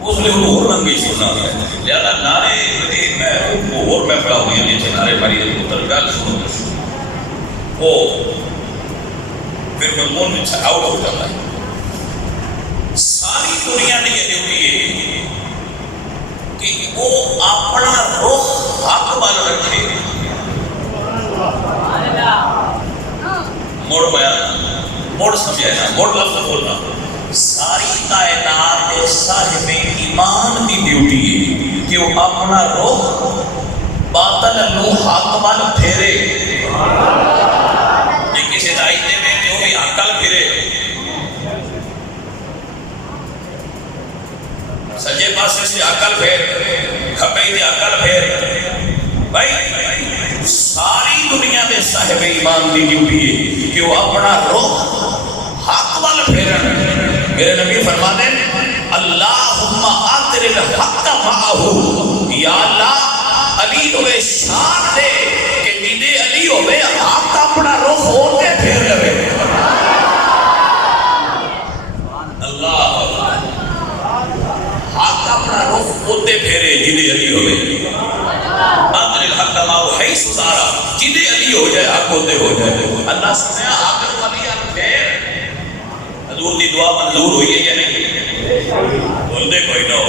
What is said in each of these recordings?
اس لیے انہوں اور ننگی سننا ہے لہذا نعرے میں اور میں پڑا ہوئی ہیں نیچے نعرے پڑی ہے پتر گل سنو وہ پھر مضمون میں آؤٹ ہو جاتا ہے ساری دنیا نے یہ ڈیوٹی ہے کہ وہ اپنا رخ حق وال رکھے مڑ سمجھائے نا مڑ لفظ بولنا ساری کائنات کے صاحب ایمان کی ڈیوٹی ہے کہ وہ اپنا رخ باطل لو حق وال پھیرے یہ کسی دائتے میں جو بھی عقل پھرے سجے پاسے سے عقل پھیر کھبے سے عقل پھیر بھائی ساری دنیا میں صاحب ایمان کی ڈیوٹی ہے کہ وہ اپنا رخ حق وال پھیرن میرے نبی فرماتے ہیں اللہم آتر الحق معہو یا اللہ علی ہوئے شان دے کہ جیدے علی ہوئے حق اپنا رخ ہوتے پھیر لے اللہ حق اپنا رخ ہوتے پھیرے جیدے علی ہوئے آتر الحق معہو ہے سدارا جیدے علی ہو جائے حق ہوتے ہو جائے اللہ سمجھا آتر علی پھیر حضور دی دعا منظور ہوئی ہے یا نہیں بول دے کوئی نہ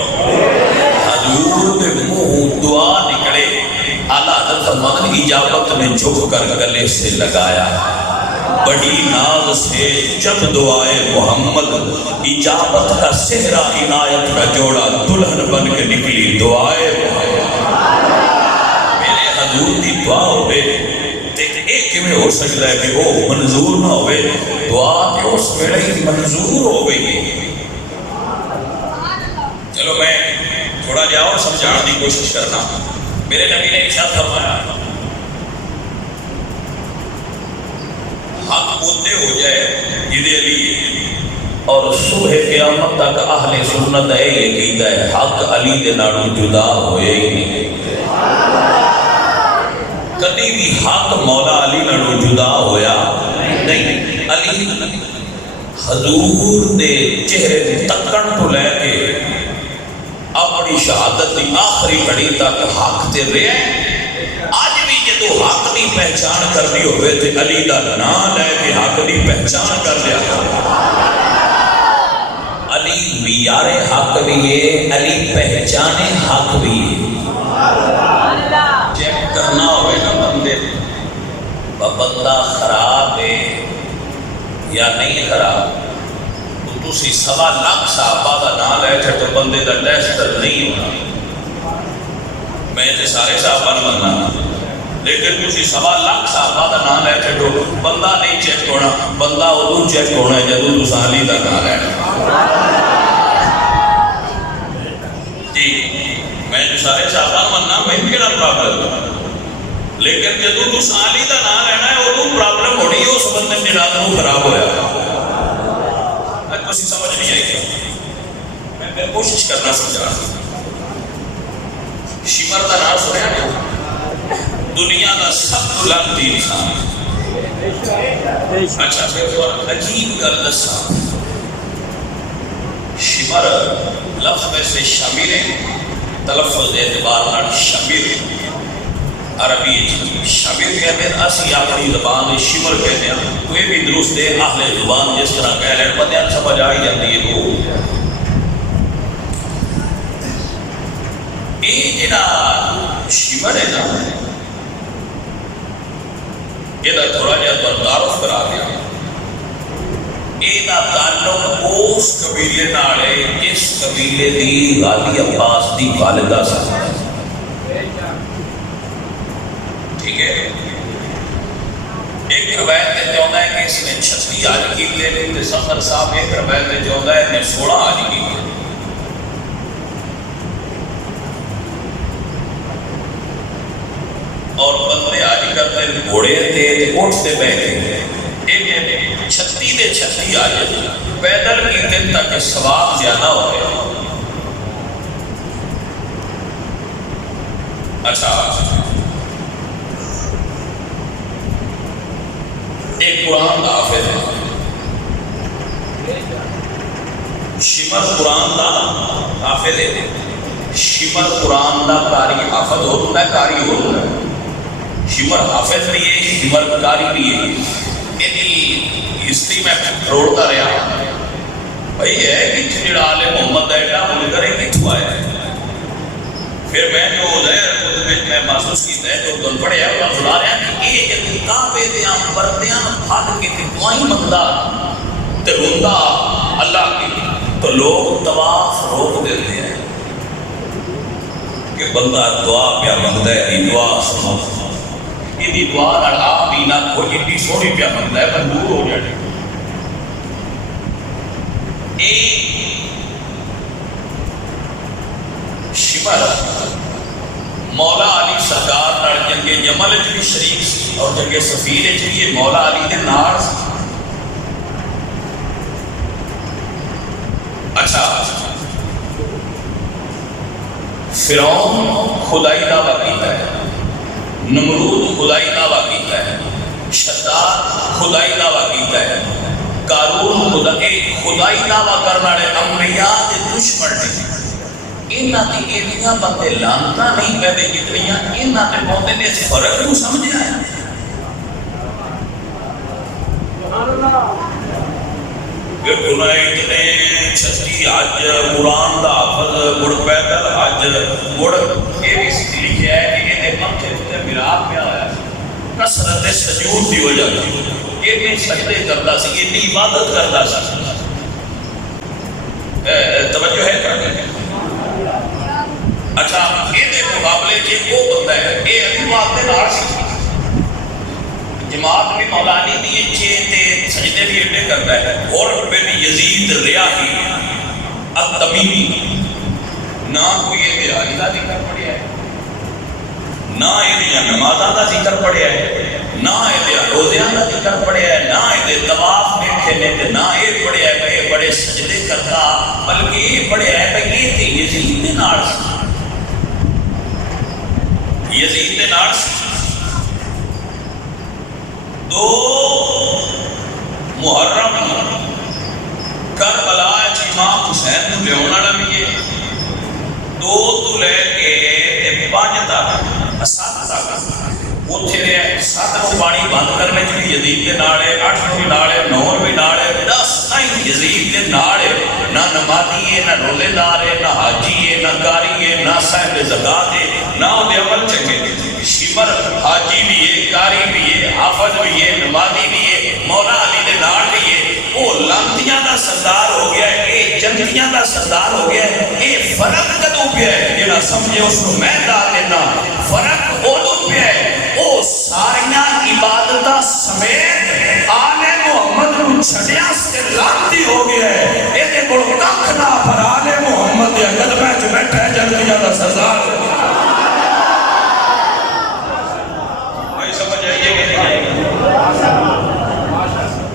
حضور دے منہ دعا نکلے اعلیٰ حضرت فرماتے ہیں اجابت نے جھک کر گلے سے لگایا بڑی ناز سے جب دعائے محمد اجابت کا صحرا عنایت کا جوڑا دلہن بن کے نکلی دعائے محمد میرے حضور دی دعا ہوئے ایک میں ہو سکتا ہے کہ وہ منظور نہ ہوئے دعا کہ اس ویلے ہی منظور ہو گئی ہے چلو میں تھوڑا جا اور سمجھانے کی کوشش کرنا میرے نبی نے ارشاد فرمایا حق بولتے ہو جائے جدے علی اور صبح قیامت تک اہل سنت ہے یہ کہتا ہے حق علی دے نالوں جدا ہوئے ہی نہیں کدی بھی حق مولا علی نالوں جدا ہویا نہیں علی حضور دے چہرے تکن تو لے کے اپنی شہادت کی آخری گھڑی تک حق تے رہے آج بھی جدو حق کی پہچان کرنی ہوئے تھے علی دا نام لے کے حق کی پہچان کر لیا علی میار حق بھی ہے علی پہچان حق بھی ہے چیک کرنا ہوئے نا بندے بندہ خراب ہے یا نہیں خراب تو اسی 1.25 لاکھ صحابہ دا نام لے چھے تو بندے دا ٹیسٹ نہیں ہونا میں تے سارے صحابہ نہ مننا لیکن اسی 1.25 لاکھ صحابہ دا نام لے چھے تو بندہ نہیں چیک ہونا بندہ ادھو چیک ہونا ہے جدو تو سالی دا نام لے جی میں تے سارے صحابہ نہ مننا میں بھی کہنا پرابلم لیکن جدو تو سالی دا نام لینا ہے ادھو پرابلم ہونی ہے اس بندے جنات کو خراب ہویا کسی سمجھ نہیں آئی میں کوشش کرنا سمجھا شمر دا نام سنیا نہیں دنیا دا سب لانتی انسان اچھا پھر عجیب گل دسا شمر لفظ میں سے شمیر تلفظ اعتبار نال شمیر عربی شمیر کہتے ہیں اسی اپنی زبان شمر کہتے ہیں کوئی بھی درست ہے اہل زبان جس طرح کہہ لیں بندے سمجھ آئی جاتی ہے وہ یہ جڑا شمر ہے نا یہ تھوڑا جہا تعارف کرا دیا یہ تعلق اس قبیلے نال ہے جس قبیلے دی غازی عباس دی والدہ سے ٹھیک ہے ایک روایت میں جو ہے کہ اس نے 36 حج کیتے تے سفر صاحب ایک روایت میں جو ہے نے 16 حج کیتے اور بندے حج کرتے گھوڑے تے اونٹ تے بیٹھے ایک 36 دے 36 حج پیدل کیتے تاکہ ثواب زیادہ ہو گیا اچھا ایک قرآن کا حافظ ہے شمر قرآن کا حافظ ہے شمر قرآن دا کاری حافظ ہوتا ہے کاری ہوتا ہے شمر حافظ بھی ہے شمر کاری بھی ہے یعنی ہسٹری میں روڑتا رہا بھائی ہے کہ جڑا آل محمد ایڈا مل کرے کتوں آیا ہے پھر میں جو میں محسوس کیتا ہے تو دن پڑھے ہیں اور سنا رہا ہے کہ یہ جدی کعبے دیاں پردیاں پھٹ کے دعائیں منگدا تے روندا اللہ کی تو لوگ طواف روک دیتے ہیں کہ بندہ دعا پیا منگدا ہے دعا سنو یہ دعا نال آپ بھی نہ کوئی اتنی سونی پیا منگدا ہے منظور ہو جائے شمر مولا علی سرکار نال جنگ جمل وچ بھی شریک سی اور جنگ صفین وچ بھی مولا علی دے نال سی اچھا فرعون خدائی دعویٰ کیتا ہے نمرود خدائی دعویٰ کیتا ہے شداد خدائی دعویٰ کیتا ہے قارون خدائی دعویٰ کرنے والے انبیاء دے دشمن نے انہاں دی ایڈیاں بندے لانتا نہیں پہلے جتنیاں انہاں تے پوندے نے اس فرق کو سمجھا ہے کہ گناہ اتنے چھتی حج قرآن دا حافظ مڑ پیدل حج مڑ یہ بھی سیڑھی ہے کہ یہ دے مکھے تے میراب پہ آیا کثرت سجود دی وجہ یہ بھی سجدے کرتا سی یہ بھی عبادت کرتا سی توجہ ہے کرنے اچھا یہ دے مقابلے جی وہ بندہ ہے یہ ابھی بات دے نار سی جماعت بھی مولانی بھی اچھے تے سجدے بھی اٹھے کرتا ہے اور پہ بھی یزید ریاحی التمیمی نہ کوئی یہ دیہائی کا ذکر پڑھیا ہے نہ یہ نمازاں کا ذکر پڑھیا ہے نہ یہ روزیاں کا ذکر پڑھیا ہے نہ یہ طواف دیکھے نے نہ یہ پڑھیا ہے کہ بڑے سجدے کرتا بلکہ یہ پڑھیا ہے کہ یہ تھی یزید دے نال یزید دے نال دو محرم کربلا امام حسین نو لیاون والا بھی ہے دو تو لے کے 5 تک 7 تک اوتھے رہے 7 نو پانی بند کرنے چ بھی یزید دے نال ہے 8 نو بھی نال ہے 9 بھی نال ہے 10 نہیں یزید دے نال ہے نہ نمازی ہے نہ روزے دار ہے نہ حاجی ہے نہ قاری ہے نہ صاحب زکات ہے نہ او دے عمل چنگے شمر حاجی بھی ہے قاری بھی ہے حافظ بھی ہے نمازی بھی ہے مولا علی دے نال بھی ہے وہ لانتیاں دا سردار ہو گیا ہے اے جنتیاں دا سردار ہو گیا ہے اے فرق کدوں پیا ہے جڑا سمجھے اس کو میں دار دینا فرق اودوں پیا ہے او ساریاں عبادتاں سمیت آل محمد نو چھڈیا تے لانتی ہو گیا ہے اے دے کول ککھ نہ پر آل محمد دے قدماں وچ بیٹھا ہے جنتیاں دا سردار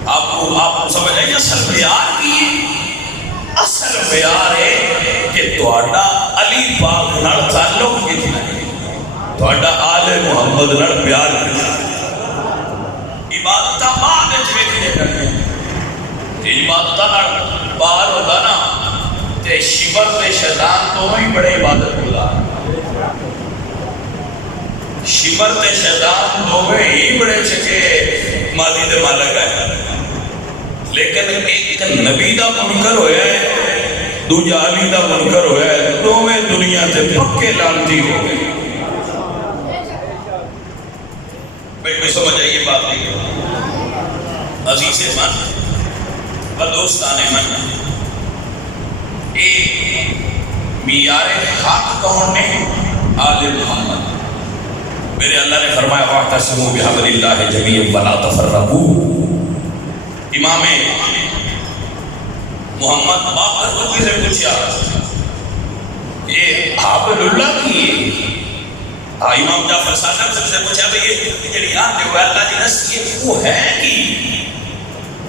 آپ کو سمجھ آئیے اصل بیار کی اصل بیار ہے کہ توڑا علی پاک نڑ تعلق کتنا ہے توڑا آل محمد نڑ پیار کتنا ہے عبادتہ بعد اچھوے کنے کرنے ہیں عبادتہ نڑ پار ہوگا نا تے شبر تے شیطان تو ہی بڑے عبادت ہوگا شبر تے شیطان دو ہی بڑے چھکے ماضی دے مالک ہے لیکن ایک نبی دا منکر ہویا ہے دوجا علی دا منکر ہویا ہے دو میں دنیا تے پکے لانتی ہو گئے بھئی کوئی سمجھ آئیے بات نہیں عزیز من و دوستان من ایک معیار حق کون نے آل محمد میرے اللہ نے فرمایا وَاعْتَصِمُوا بِحَبْلِ اللَّهِ جَمِيعًا وَلَا تَفَرَّقُوا امام محمد باقر کو سے پوچھا یہ حابل اللہ کی ہے امام جعفر صادق سے پوچھا کہ یہ جڑی آتے ہوئے اللہ کی رسی ہے وہ ہے کی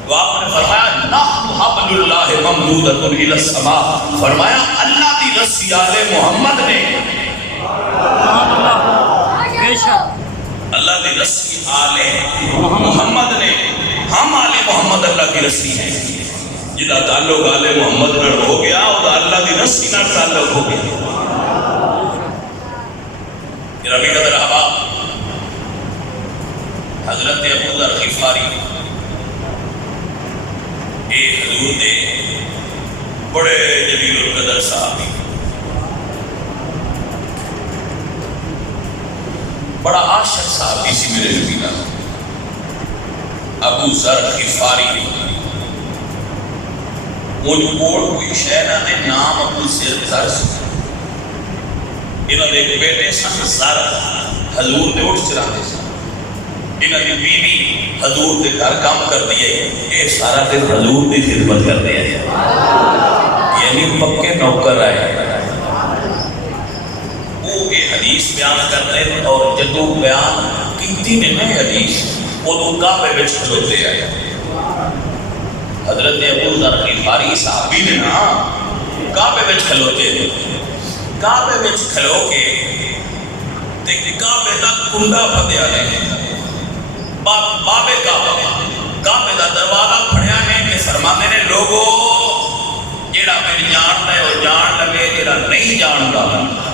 تو آپ نے فرمایا نحن حبل اللہ ممدودۃ الی السماء فرمایا اللہ کی رسی آل محمد نے اللہ کی رسی آل محمد نے ہم آل محمد اللہ کی رسی ہیں جدا تعلق آل محمد نال ہو گیا اور اللہ دی رسی نال تعلق ہو گیا. ربی قدر احباب حضرت ابو ذر غفاری اے حضور دے بڑے جلیل القدر صحابی، بڑا عاشق صحابی سی میرے نبی کا ابو ذر غفاری. مجھ کوڑ کوئی شہرہ نے نام ابو ذر سی. انہوں نے ایک بیٹے سن زر حضور نے اٹھ چرانے سن. انہوں نے بیوی حضور دے گھر کام کر دیئے، یہ سارا دن حضور دی خدمت کر دیا ہے، یعنی پکے نوکر آئے. وہ یہ حدیث بیان کرتے ہیں اور جدو بیان کیتی نے میں حدیث وہ تو کعبے بچ کھلوتے آئے. حضرت ابو ذر غفاری صحابی نے نا کعبے بچ کھلوتے ہیں. کعبے بچ کھلو کے کعبے دا کنڈا پھدیا ہے، بابے کعبے دا دروازہ پھڑیا ہے کہ فرماتے نے لوگوں جیڑا میں جان لے وہ جان لگے، جیڑا نہیں جان دا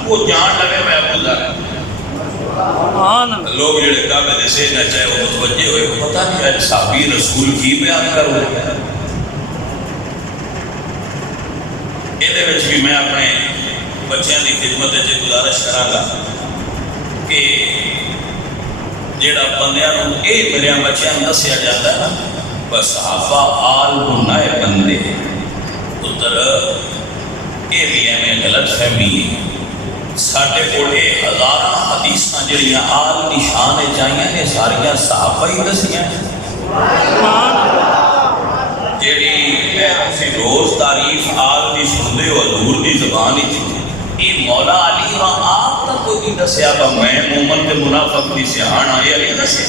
وہ جان لگے میں ابو ذر. لوگ جڑے کعبے دے سے نہ چاہے وہ متوجہ ہوئے پتہ نہیں ہے صحابی رسول کی بیان کرو. یہ وچ بھی میں اپنے بچیاں دی خدمت وچ گزارش کراں گا کہ جیڑا بندیاں نوں اے میرے بچیاں نوں دسیا جاندا ہے نا بس صحابہ آل گناہ بندے پتر اے بھی ایویں غلط فہمی ہے. ساڈے کول ہزاراں حدیثاں جڑیاں آل دی شان چاہیے نے ساریاں صحابہ ہی دسیاں. جیڑی تسی روز تعریف آل دی سندے ہو حضور دی زبان وچ اے مولا علی و آپ تک کوئی نہیں دسیا با میں مومن تے منافق دی سیاحان آئے علی دسیا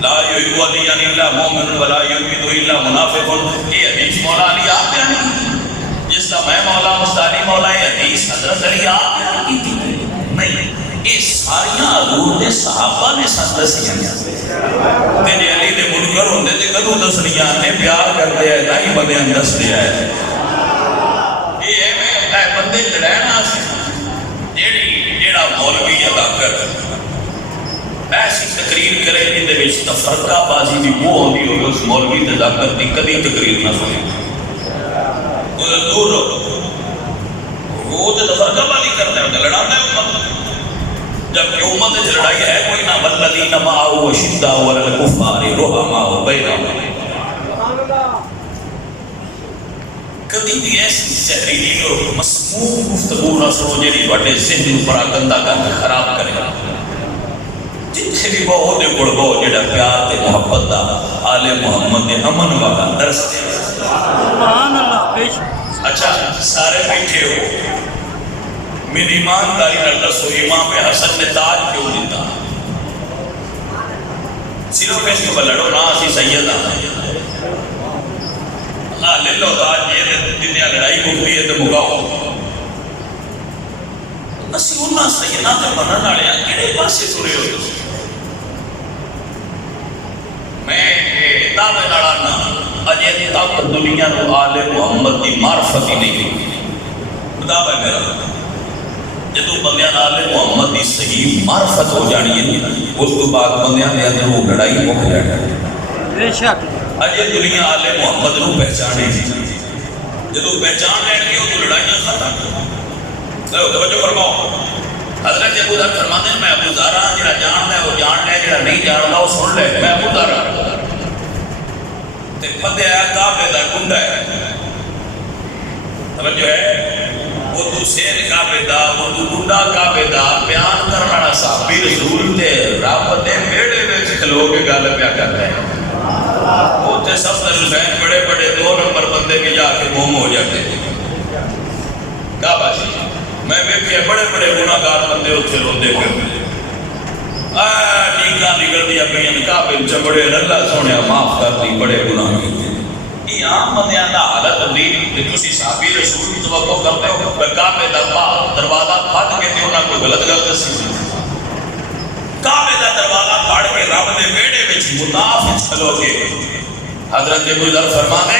لا یعیدو علی یعنی اللہ مومن ولا یعیدو اللہ منافق. اے حدیث مولا علی آپ نے نہیں جس کا میں مولا مستعلی مولا ہے حدیث حضرت علی آپ نے کی تھی نہیں. یہ ساریاں حضور نے صحابہ نے سن دسیاں تیرے علی دے منکر ہوندے تے کدوں دسنیاں نے پیار کرتے ہیں تاہی بندیاں دس دیا ہے. یہ اے بندے لڑائنا سے جیڑا مولوی ادا کر ایسی تقریر کرے جن دے وچ تفرقہ بازی بھی وہ ہوندی ہوئی اس مولوی تے ذکر دی کبھی تقریر نہ سنی. دور وہ تو تفرقہ بازی کرتا ہے لڑاتا ہے امت. جب امت سے لڑائی ہے کوئی نہ والذین معه اشداء علی الکفار رحماء بینہم. کبھی بھی ایسی زہریلی اور مسموم گفتگو نہ سنو جیڑی بڑے ذہن پر گندا کر کے خراب کرے. جتھے بھی بہت گڑ بہت جڑا پیار تے محبت دا آل محمد دے امن والا درس دے. سبحان اللہ. اچھا سارے بیٹھے ہو میری ایمانداری نہ دسو امام حسن نے تاج کیوں دیتا؟ صرف اس کو لڑو نہ اسی سید نہ لے لو تاج یہ دنیا لڑائی مکتی ہے تو مکاؤ. اسی انہاں سیدہ تے منن والے کیڑے پاسے ترے ہو؟ میں دعوے لڑانا اجے تک دنیا نو آل محمد دی معرفت ہی نہیں ہوئی. دعوے میرا جدو بندیاں آل محمد دی صحیح معرفت ہو جانی ہے اس تو بعد بندیاں دے اندر وہ لڑائی مک جائے. بے شک اجے دنیا آل محمد نو پہچانے جدو پہچان لین کے تو لڑائیاں ختم. توجہ فرماؤ. حضرت ابو ذر فرماتے ہیں میں ابو ذر ہاں جڑا جان لے وہ جان لے جڑا نہیں جاندا وہ سن لے میں ابو ذر ہاں. تے پتے آیا کعبے دا کنڈا ہے. توجہ ہے وہ تو سیر کعبے دا وہ تو کنڈا کعبے دا بیان کرنا والا صحابی رسول تے رب دے بیڑے وچ کھلو کے گل پیا کردا ہے. وہ تے سب حسین بڑے بڑے 2 نمبر بندے کے جا کے گم ہو جاتے ہیں. کعبہ جی میں ویکھے بڑے بڑے گناہگار بندے اتنے روندے پھردے ٹیکاں نکلدیاں پیاں کعبے وچ بڑے اللہ سونے معاف کر دی بڑے گناہ کیتے. یہ عام بندیاں دا حالت ہوندی کہ تسی صحابی رسول کی توقع کرتے ہو کہ کعبے دا دروازہ پھٹ کے تے انہاں کوئی غلط گل دسی. کعبے دا دروازہ پھاڑ کے رب دے بیڑے وچ مطاف وچ کھلو کے حضرت ابو ذر فرماتے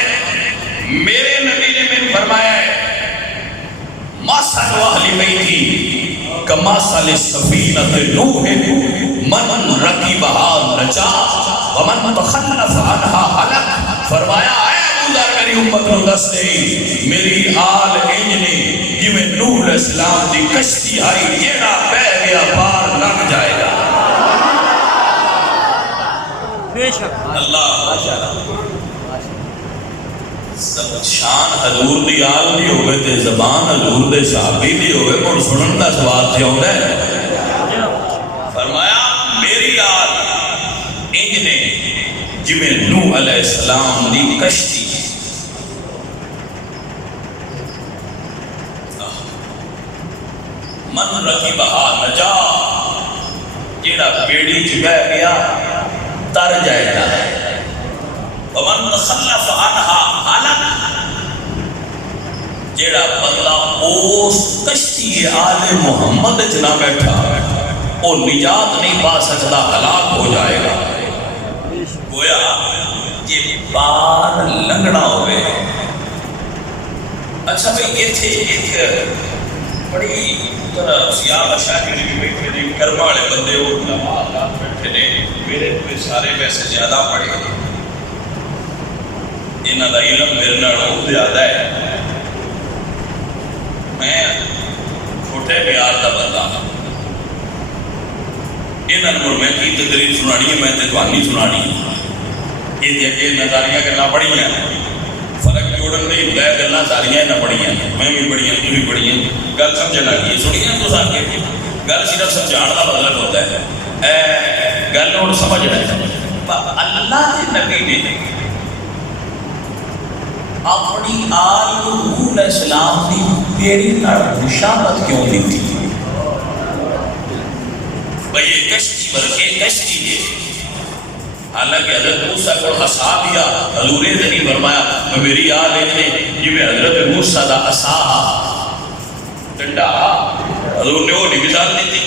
میرے نبی نے میں فرمایا ہے ماسل اہل بیتی کماسل السفینۃ نوح من رکبھا نجا ومن تخلف عنہا ہلک. فرمایا اے ابو ذر میری امت نو دس دے میری آل انج نے جویں نوح علیہ السلام دی کشتی آئی جیڑا بہ گیا پار لنگ جائے گا. بے شک اللہ ماشاءاللہ سب شان حضور دی آل دی ہوئے تے زبان حضور دے صحابی دی ہوئے اور سنن دا سوال تے ہوندا ہے. فرمایا میری آل انج نے جویں نوح علیہ السلام دی کشتی من رکبھا نجا جیڑا بیڑی چ بہ گیا تر جائے گا. ومن تخلف عنہا ہلک جیڑا بندہ اس کشتی آل محمد چ نہ بیٹھا وہ نجات نہیں پا سکتا ہلاک ہو جائے گا. گویا یہ پار لنگنا ہوئے. اچھا بھئی ایتھے ایک بڑی طرح سیاہ شاہی بھی بیٹھے نے کرما والے بندے وہ علماء بیٹھے نے میرے کوئی سارے ویسے زیادہ پڑھے انہاں دا علم میرے نالوں زیادہ ہے. میں چھوٹے پیار دا بندہ انہاں نوں میں کی تقریر سنانی ہے میں تے تھانی سنانی ہے. یہ اگے نظاریاں گلاں پڑھیاں فرق جوڑن نہیں ہوندا ہے گلاں ساریاں نہ پڑھیاں میں بھی پڑھیاں تو بھی پڑھیاں گل سمجھنا کی سنیاں تو سارے گل صرف سمجھان دا مطلب ہوتا ہے گل نوں سمجھنا ہے. اللہ کے نبی نے اپنی آل نوح علیہ السلام دی بیڑی نال بشارت کیوں دیتی؟ بھئی یہ کشتی بلکہ کشتی ہے. حالانکہ حضرت موسیٰ کو عصا دیا حضور نے نہیں فرمایا میری آل نے جی میں حضرت موسیٰ دا عصا ڈنڈا حضور نے وہ نہیں مثال دیتی.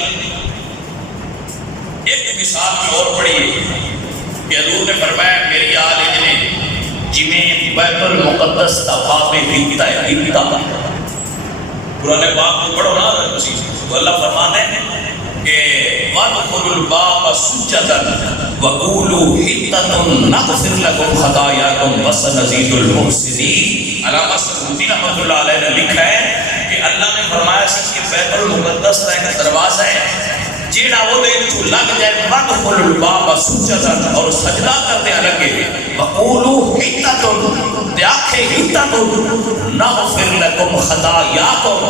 ایک مثال کی اور پڑھی کہ حضور نے فرمایا میری آل نے جی میں بیت المقدس دا باب ہنتا ہے ہنتا قرآن پاک کو پڑھو نا تو اللہ فرماتے ہیں کہ وَادْخُلُوا الْبَابَ سُجَّدًا وَقُولُوا حِطَّةٌ نَغْفِرْ لَكُمْ خَطَايَاكُمْ وَسَنَزِيدُ الْمُحْسِنِينَ. علامہ سیوطی رحمۃ اللہ علیہ نے لکھا ہے کہ اللہ نے فرمایا کہ بیت المقدس کا ایک دروازہ ہے جیڑا وہ دے تو لگ جائے وَادْخُلُوا الْبَابَ سُجَّدًا اور سجدہ کرتے لگے وَقُولُوا حِطَّةٌ دیاکھے حِطَّةٌ نَغْفِرْ لَكُمْ خَطَايَاكُمْ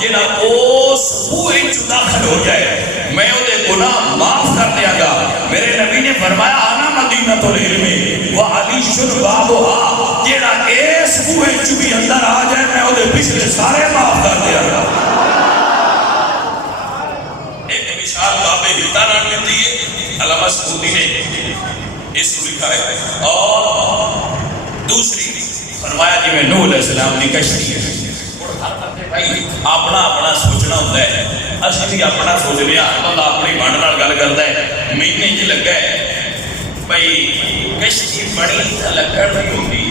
جیڑا اس بوئے چ داخل ہو جائے میں وہ گناہ معاف کر دیا گا. میرے نبی نے فرمایا آنا مدینۃ العلم وعلیش بابھا جیڑا اس بوئے چ بھی اندر آ جائے میں وہ پچھلے سارے معاف کر دیا گا. ایک مثال باب ہتا نال ملتی ہے علامہ سیوطی نے اس کو لکھا ہے. اور دوسری فرمایا جی میں نوح علیہ السلام کی کشتی ہے. اپنا اپنا سوچنا ہوتا ہے اسی بھی اپنا سوچنے بندہ اپنی من نال گل کرتا ہے. مہینے چ لگا ہے بھائی کشتی بڑی لکڑ نہیں ہوتی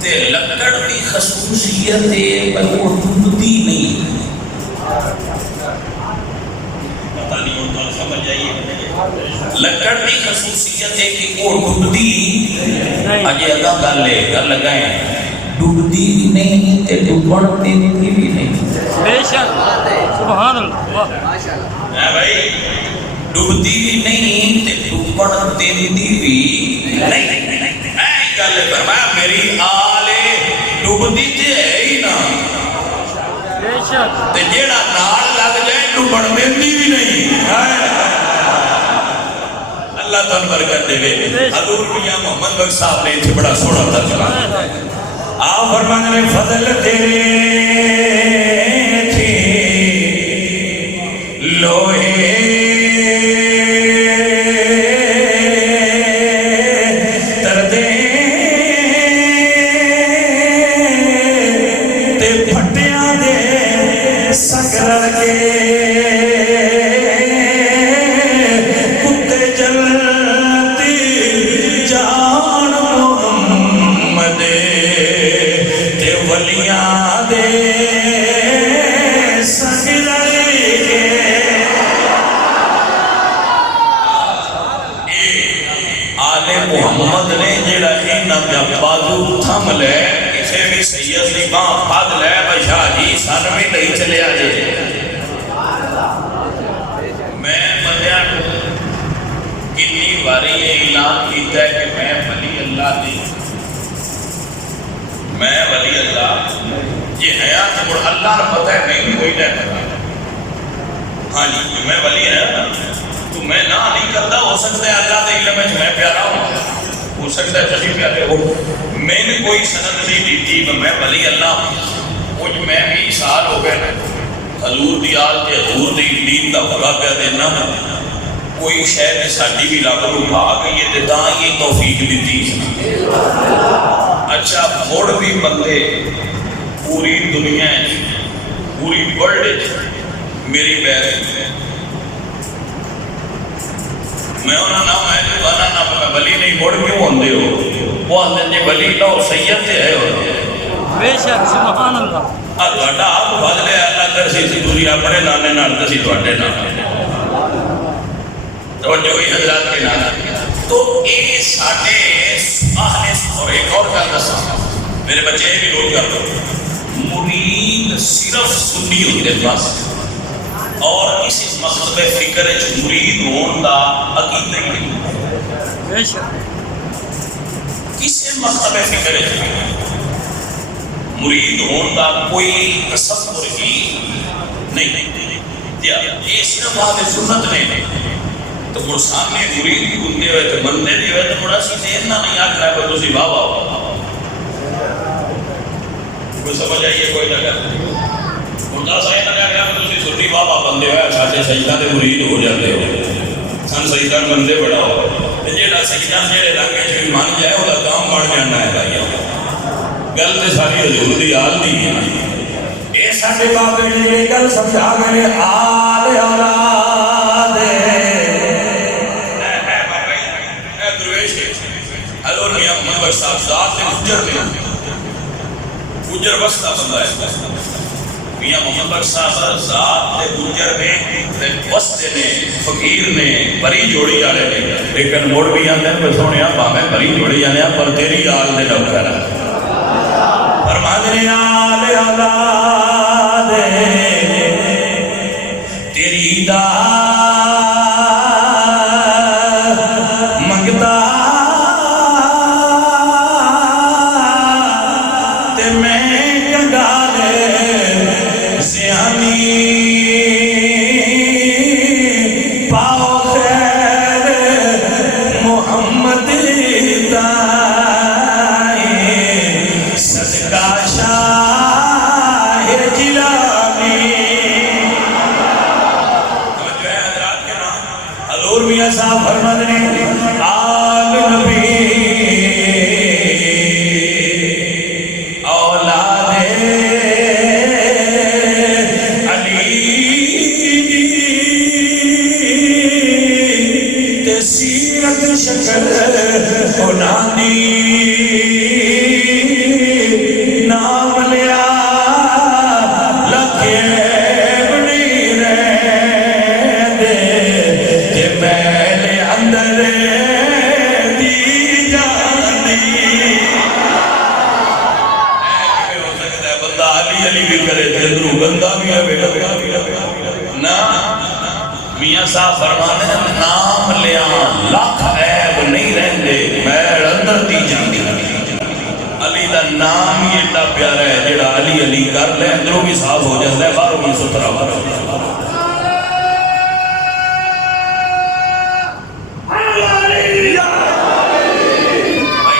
تے لکڑ کی خصوصیت ہے وہ ٹوٹتی نہیں. پتہ نہیں ہوتا سمجھ جائیے لکڑ کی خصوصیت ہے کہ وہ ٹوٹتی اجے اگا گل ہے گل لگائے ڈوبتی بھی نہیں تے ڈوبن دیندی بھی نہیں. بے شک سبحان اللہ اے بھائی ڈوبتی بھی نہیں تے ڈوبن دیندی بھی نہیں. اے گل فرمایا میری آل ڈوبتی تے ہے ہی نا بے شک تے جیڑا نال لگ جائے ڈوبن دیندی بھی نہیں. اللہ تعالی برکت دے. حضور میاں محمد بخش صاحب نے اتنے بڑا سونا ترجمہ آپ فرمانے میں فضل تیرے تھے لوہے تردے تے پھٹیاں دے سکرر کے کتے جلتی جان ولیاں دے سنگ لڑے کے آل محمد نے جڑا انہاں دا بازو تھم لے کسے بھی سید دی باں پھڑ لے بشاہ جی سن بھی نہیں چلیا جے میں بندیاں کتنی باری یہ اعلان کیتا ہے کہ میں ولی اللہ نہیں میں ولی اللہ یہ حیات مڑ اللہ نے پتہ ہے نہیں کوئی نہیں پتہ ہاں جی میں ولی ہے تو میں نہ نہیں کرتا ہو سکتا ہے اللہ دے علم میں پیارا ہوں ہو سکتا ہے تسی پیارے ہو میں نے کوئی سند نہیں دیتی میں ولی اللہ کچھ میں 20 سال ہو گئے حضور دی آل تے حضور دی دین دا بھلا پیا دینا کوئی شہر نے ساڑی بھی لاکھ رو بھاگ یہ دیتا یہ توفیق دیتی اچھا موڑ بھی بندے پوری دنیا پوری ورلڈ میری بیعت میں انہاں نہ میں بنا نہ میں ولی نہیں موڑ کیوں ہوندے ہو وہ آندے جی ولی لو سید تے ہے بے شک سبحان اللہ تھوڑا آپ بدلے اللہ کرسی سی دوری اپنے نانے نال کسی تواڈے نال توجہ ہوئی حضرات کے نانا تو اے ساڑھے اور ایک اور کا دسا میرے بچے بھی لوگ کر دو مرید صرف سنی ہوتے پاس اور اس مقصد فکر مرید ہون دا عقید نہیں کس مقصد فکر مرید ہون دا کوئی تصور ہی نہیں یہ صرف بات سنت نہیں تو مڑ سامنے مرید بھی ہوندے ہوئے تو بندے بھی ہوئے تو مڑا سی دیر نہ نہیں آکھ رہا ہے پر تسی بابا ہو کوئی سمجھ آئیے کوئی لگا مردہ صحیح لگا گیا کہ تسی سنی بابا بندے ہوئے ساڑھے سجدہ دے مرید ہو جاتے ہو سن سجدہ بندے بڑا ہو جیڑا سجدہ جیڑے لگے جو مان جائے وہ کام بڑھ جانا ہے بھائی گل تے ساری حضور دی آل دی ہے اے ساڑھے بابے نے یہ گل سمجھا گئے آل اولاد صاحب گجر بستہ بندہ ہے میاں محمد بخش صاحب ذات گجر نے بستے نے فقیر نے بری جوڑی آلے نے لیکن موڑ بھی آتے ہیں پر سونے آپ ہمیں بری جوڑی آنے پر تیری آل نے لوگ کرا فرمانے آل اولاد تیری دا منگتا میاں صاحب فرمانے نام لیا لکھ عیب نہیں رہندے میں اندر دی جاندی علی دا نام ہی ایڈا پیارا ہے جڑا علی علی کر لے اندروں بھی صاف ہو جاتا ہے باہروں بھی ستھرا ہو جاتا ہے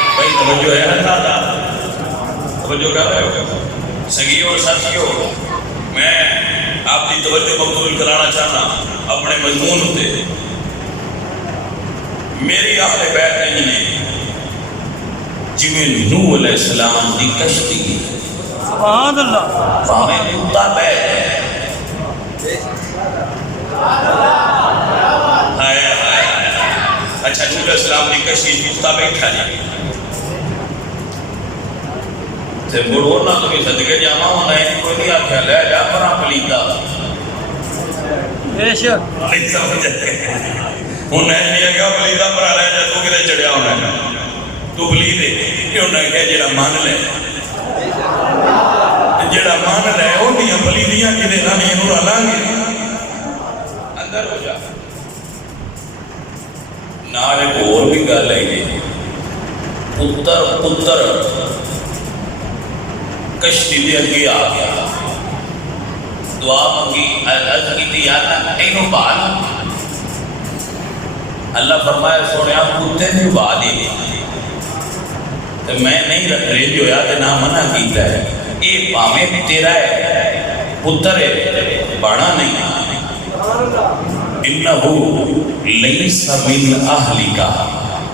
بھائی توجہ ہے نا دادا توجہ کر رہے ہو سگیوں اور ساتھیوں میں آپ کی توجہ مقبول کرانا چاہنا اپنے مضمون ہوتے میری اہل بیت نے جویں نوح علیہ السلام دی کشتی سبحان اللہ فاہمیں کتا بیت ہے اچھا نوح علیہ السلام دی کشتی کتا بیٹھا جائے تے مڑو نہ تو بھی صدقے جاما ہونا ہے کوئی نہیں آکھیا لے جا پرا پلیتا بے شک نہیں سمجھ انہیں نہیں کہا پلیتا پرا لے جا تو کدے چڑھیا ہونا ہے تو پلیتے کہ انہیں کہا جڑا مان لے جڑا مان لے وہ دیا پلیتیاں کدے نہ نہیں نورا لانگے اندر ہو جا نال ایک اور بھی گل ہے پتر کشتی دے اگے آ گیا دعا منگی عرض کی یا اللہ اینو بال اللہ فرمایا سونیا کتے نے بال ہی تے میں نہیں ریج ہویا تے نہ منع کیتا ہے اے پاویں تیرا ہے پتر ہے باڑا نہیں انہو لیس من اہلکا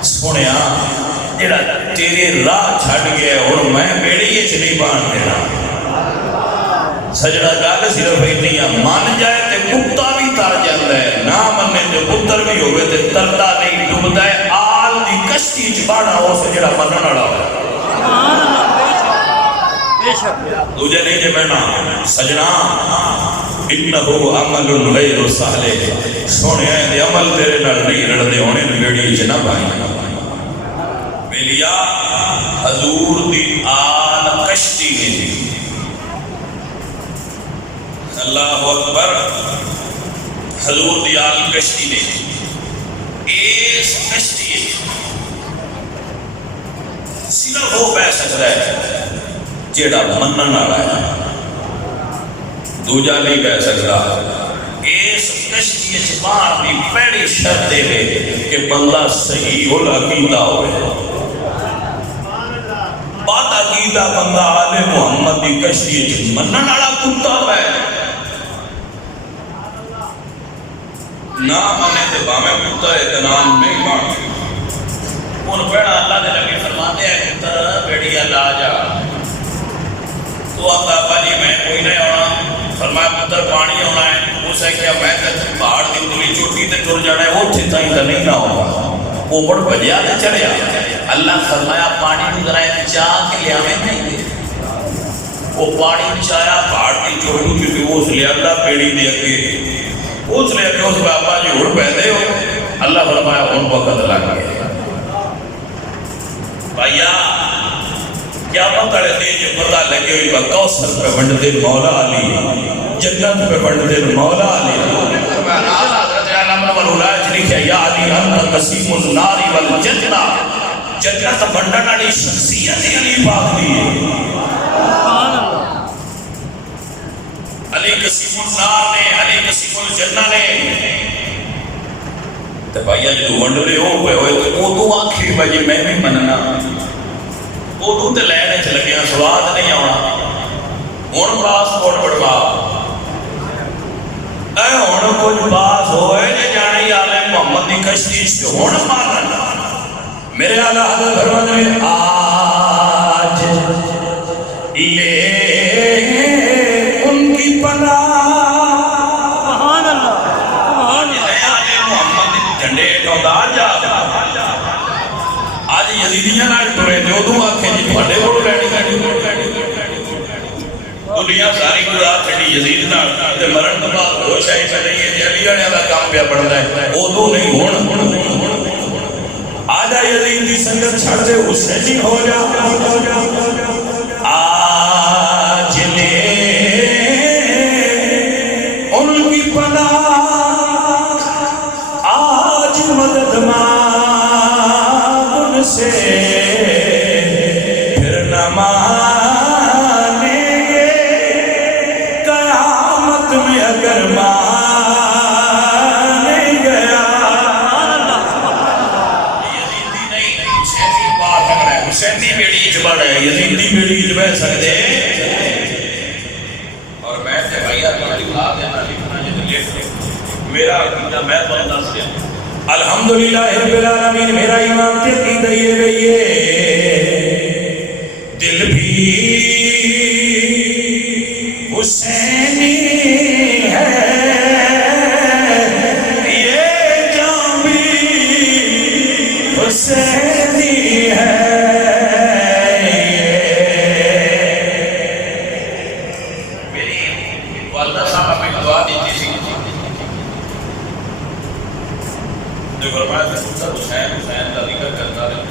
سونیا جڑا تیرے راہ چھڑ گیا اور میں بیڑی اچ نہیں بان دینا سجڑا گل صرف اتنی مان جائے تے کتا بھی تر جاندا ہے نہ مننے تے پتر بھی ہوئے تے ترتا نہیں ڈوبدا ہے آل دی کشتی چ باڑا اس جڑا منن والا ہوئے سبحان اللہ بے شک دوجے نہیں جے بہنا سجنا انہو عمل غیر صالح سونے دے عمل تیرے نال نہیں رڑدے ہونے بیڑی چ نہ پائیں ملیا حضور دی آل کشتی نے اللہ اکبر حضور دی آل کشتی نے اس کشتی صرف وہ بہ سکتا ہے جیڑا منن والا ہے دوجا نہیں بہ سکتا اس کشتی چبان دی پہلی شرط ہے کہ بندہ صحیح العقیدہ ہوئے بات عقیدہ بندہ آل محمد دی کشتی منن والا کتا ہے نہ منے تے باویں کتا اعتنان نہیں مان ان پیڑا اللہ دے لگے فرماتے ہیں کتا بیڑیا لا جا تو آپ بابا جی میں کوئی نہیں ہونا فرمایا پتر پانی ہونا ہے اسے کیا میں پہاڑ دی اتلی چوٹی تے ٹر جانا ہے وہ تھتا ہی تو نہیں نہ ہوگا وہ بڑھ بجیا تے چڑھیا اللہ فرمایا پانی کو ذرا چاہ کے لے آویں نہیں وہ پانی چایا پہاڑ دی چوٹی کیونکہ وہ اس لے اللہ پیڑی دے اگے اس لے کے اس بابا جی اڑ پہدے ہو اللہ فرمایا ان وقت لگ گئے بھائیا کیا مطلع دے جو پتہ لگے ہوئی با کوثر پہ بنڈ دے مولا علی جنت پہ بنڈ دے مولا علی حضرت علامہ والولایت لکھیا یا علی انت قسیم النار والجنہ جنت بنڈن علی شخصیت علی پاک دی علی قسیم النار نے علی قسیم الجنہ نے تو بھائیہ جو بنڈ رہے ہوئے تو تو آنکھیں بھائی میں بھی مننا وہ تے لینے چ لگیا سواد نہیں آنا ہوں پاسپورٹ بڑھوا اے ہوں کچھ باس ہوئے جے جانے آلے محمد دی کشتی سے ہوں مارنا میرے آلہ حضرت فرماتے ہیں آج لے ان کی پناہ سبحان اللہ آج لے آلے محمد دی جھنڈے ٹھودا جا آج یزیدیاں نال ٹرے تے اودوں آکھے جی تواڈے کول لینی دنیا ساری گزار چھڈی یزید نال تے مرن تو بعد ہوش ہے چلی ہے علی والے دا کام پیا بندا ہے اودوں نہیں ہن آجا یزید دی سنگت چھڑ دے حسینی ہو جا آج لے ان کی پناہ آج مدد سے پھر نہ مانیں گے قیامت میں اگر مانیں گیا یزیدی نہیں حسینی بات ہے حسینی بیڑی جبڑ ہے یزیدی بیڑی جبڑ سکتے اور میں سے بھائیہ کا لکھنا میرا عقیدہ میں بندہ سے الحمدللہ رب العالمین میرا امام کے عقیدہ یہ دل بھی حسینی ہے یہ جان بھی حسینی ہے والدہ صاحب اپنی دعا دیتی تھی جو فرمایا کہ پتر حسین حسین کا ذکر کرتا رہے،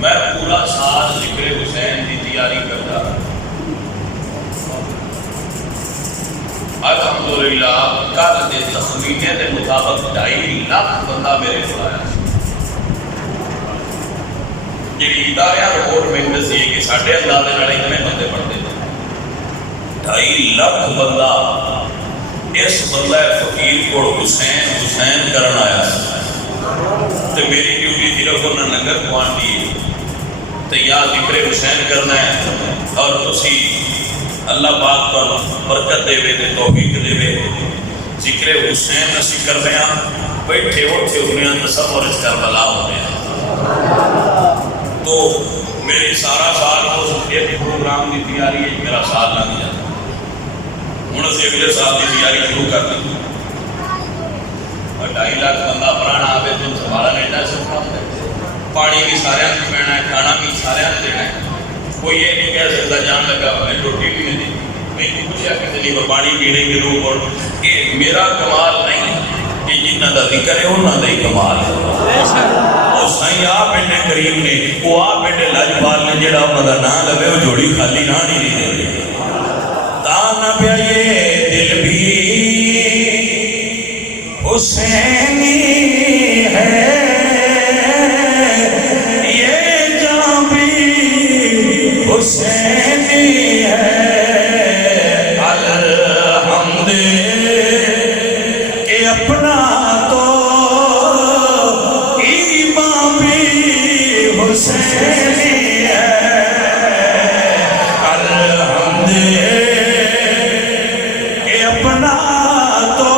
میں پورا سال ذکر حسین کی تیاری کرتا رہا۔ الحمدللہ کل کے تخمینے کے مطابق 2.5 لاکھ بندہ میرے کو آیا۔ جی ادارے رپورٹ میں دسی کہ ساڈے اندازے نال اتنے بندے پڑھتے تھے، 2.5 لاکھ بندہ اس بندہ فقیر کو حسین حسین کرن آیا تو میری ڈیوٹی صرف انہوں نے لنگر پوان دی تو یا ذکر حسین کرنا ہے اور تسی اللہ پاک پر برکت دے وے توفیق دے وے ذکر حسین اسی کر رہے ہیں بیٹھے اٹھے ہوئے ہیں تصور اس کربلا ہوتے ہیں تو میری سارا سال اس ایک پروگرام کی تیاری ہے میرا سال لگ جاتا ہوں اسے اگلے سال کی تیاری شروع کر دی اور 2.5 لاکھ بندہ پرانا آئے تو سنبھالا نہیں جا سکتا پانی بھی سارے کو پینا ہے کھانا بھی سارے دینا ہے کوئی یہ نہیں کہہ سکتا جان لگا میں روٹی بھی نہیں دی میں نہیں پوچھا کہ نہیں پانی پینے کے روپ اور یہ میرا کمال نہیں کہ جنہ کا ذکر ہے انہوں کا ہی کمال ہے اور سائیں آپ انہیں کریم نے وہ آپ انہیں لاجپال نے جڑا انہوں کا نام لگے وہ جوڑی خالی نہ نہیں دے تانا پہ یہ دل بھی حسینی ہے یہ جان بھی حسینی ہے الحمد کہ اپنا تو ایمان بھی حسینی ہے الحمد کہ اپنا تو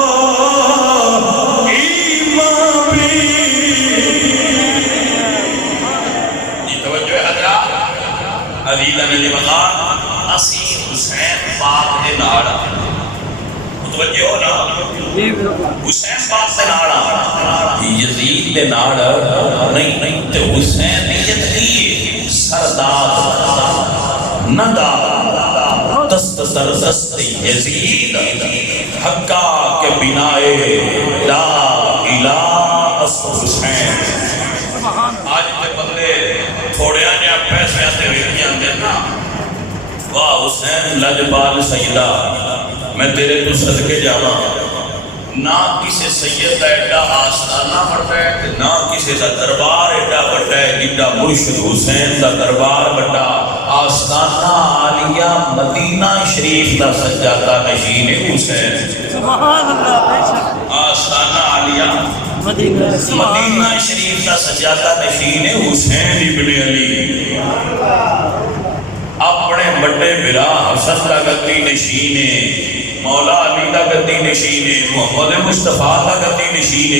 ایمان بھی جی توجہ ہے حضرات عزیزاں نے وقار اسی حسین پاک دے نال متوجہ ہو نا حسین پاک دے نال یزید دے نال نہیں تے حسینیت کی سردار ندا دست در دست یزید حقا کے بنائے لا الہ حسین آج کے بندے تھوڑے آنے پیسے آتے ہوئے جاندے نا واہ حسین لجبال سیدہ میں تیرے تو صدقے جاواں نہ کسی سید کا ایڈا آستانہ بڑھتا ہے نہ کسی کا دربار ایڈا بڑھتا ہے جڈا مرشد حسین کا دربار بڑھتا آستانہ عالیہ مدینہ شریف کا سجادہ نشین حسین سبحان اللہ بے شک آستانہ عالیہ مدینہ مدینہ شریف کا سجادہ نشین حسین ابن علی اپنے بڑے برا حسن کا گدی نشین مولا علی کا گدی نشین محمد مصطفیٰ کا گدی نشین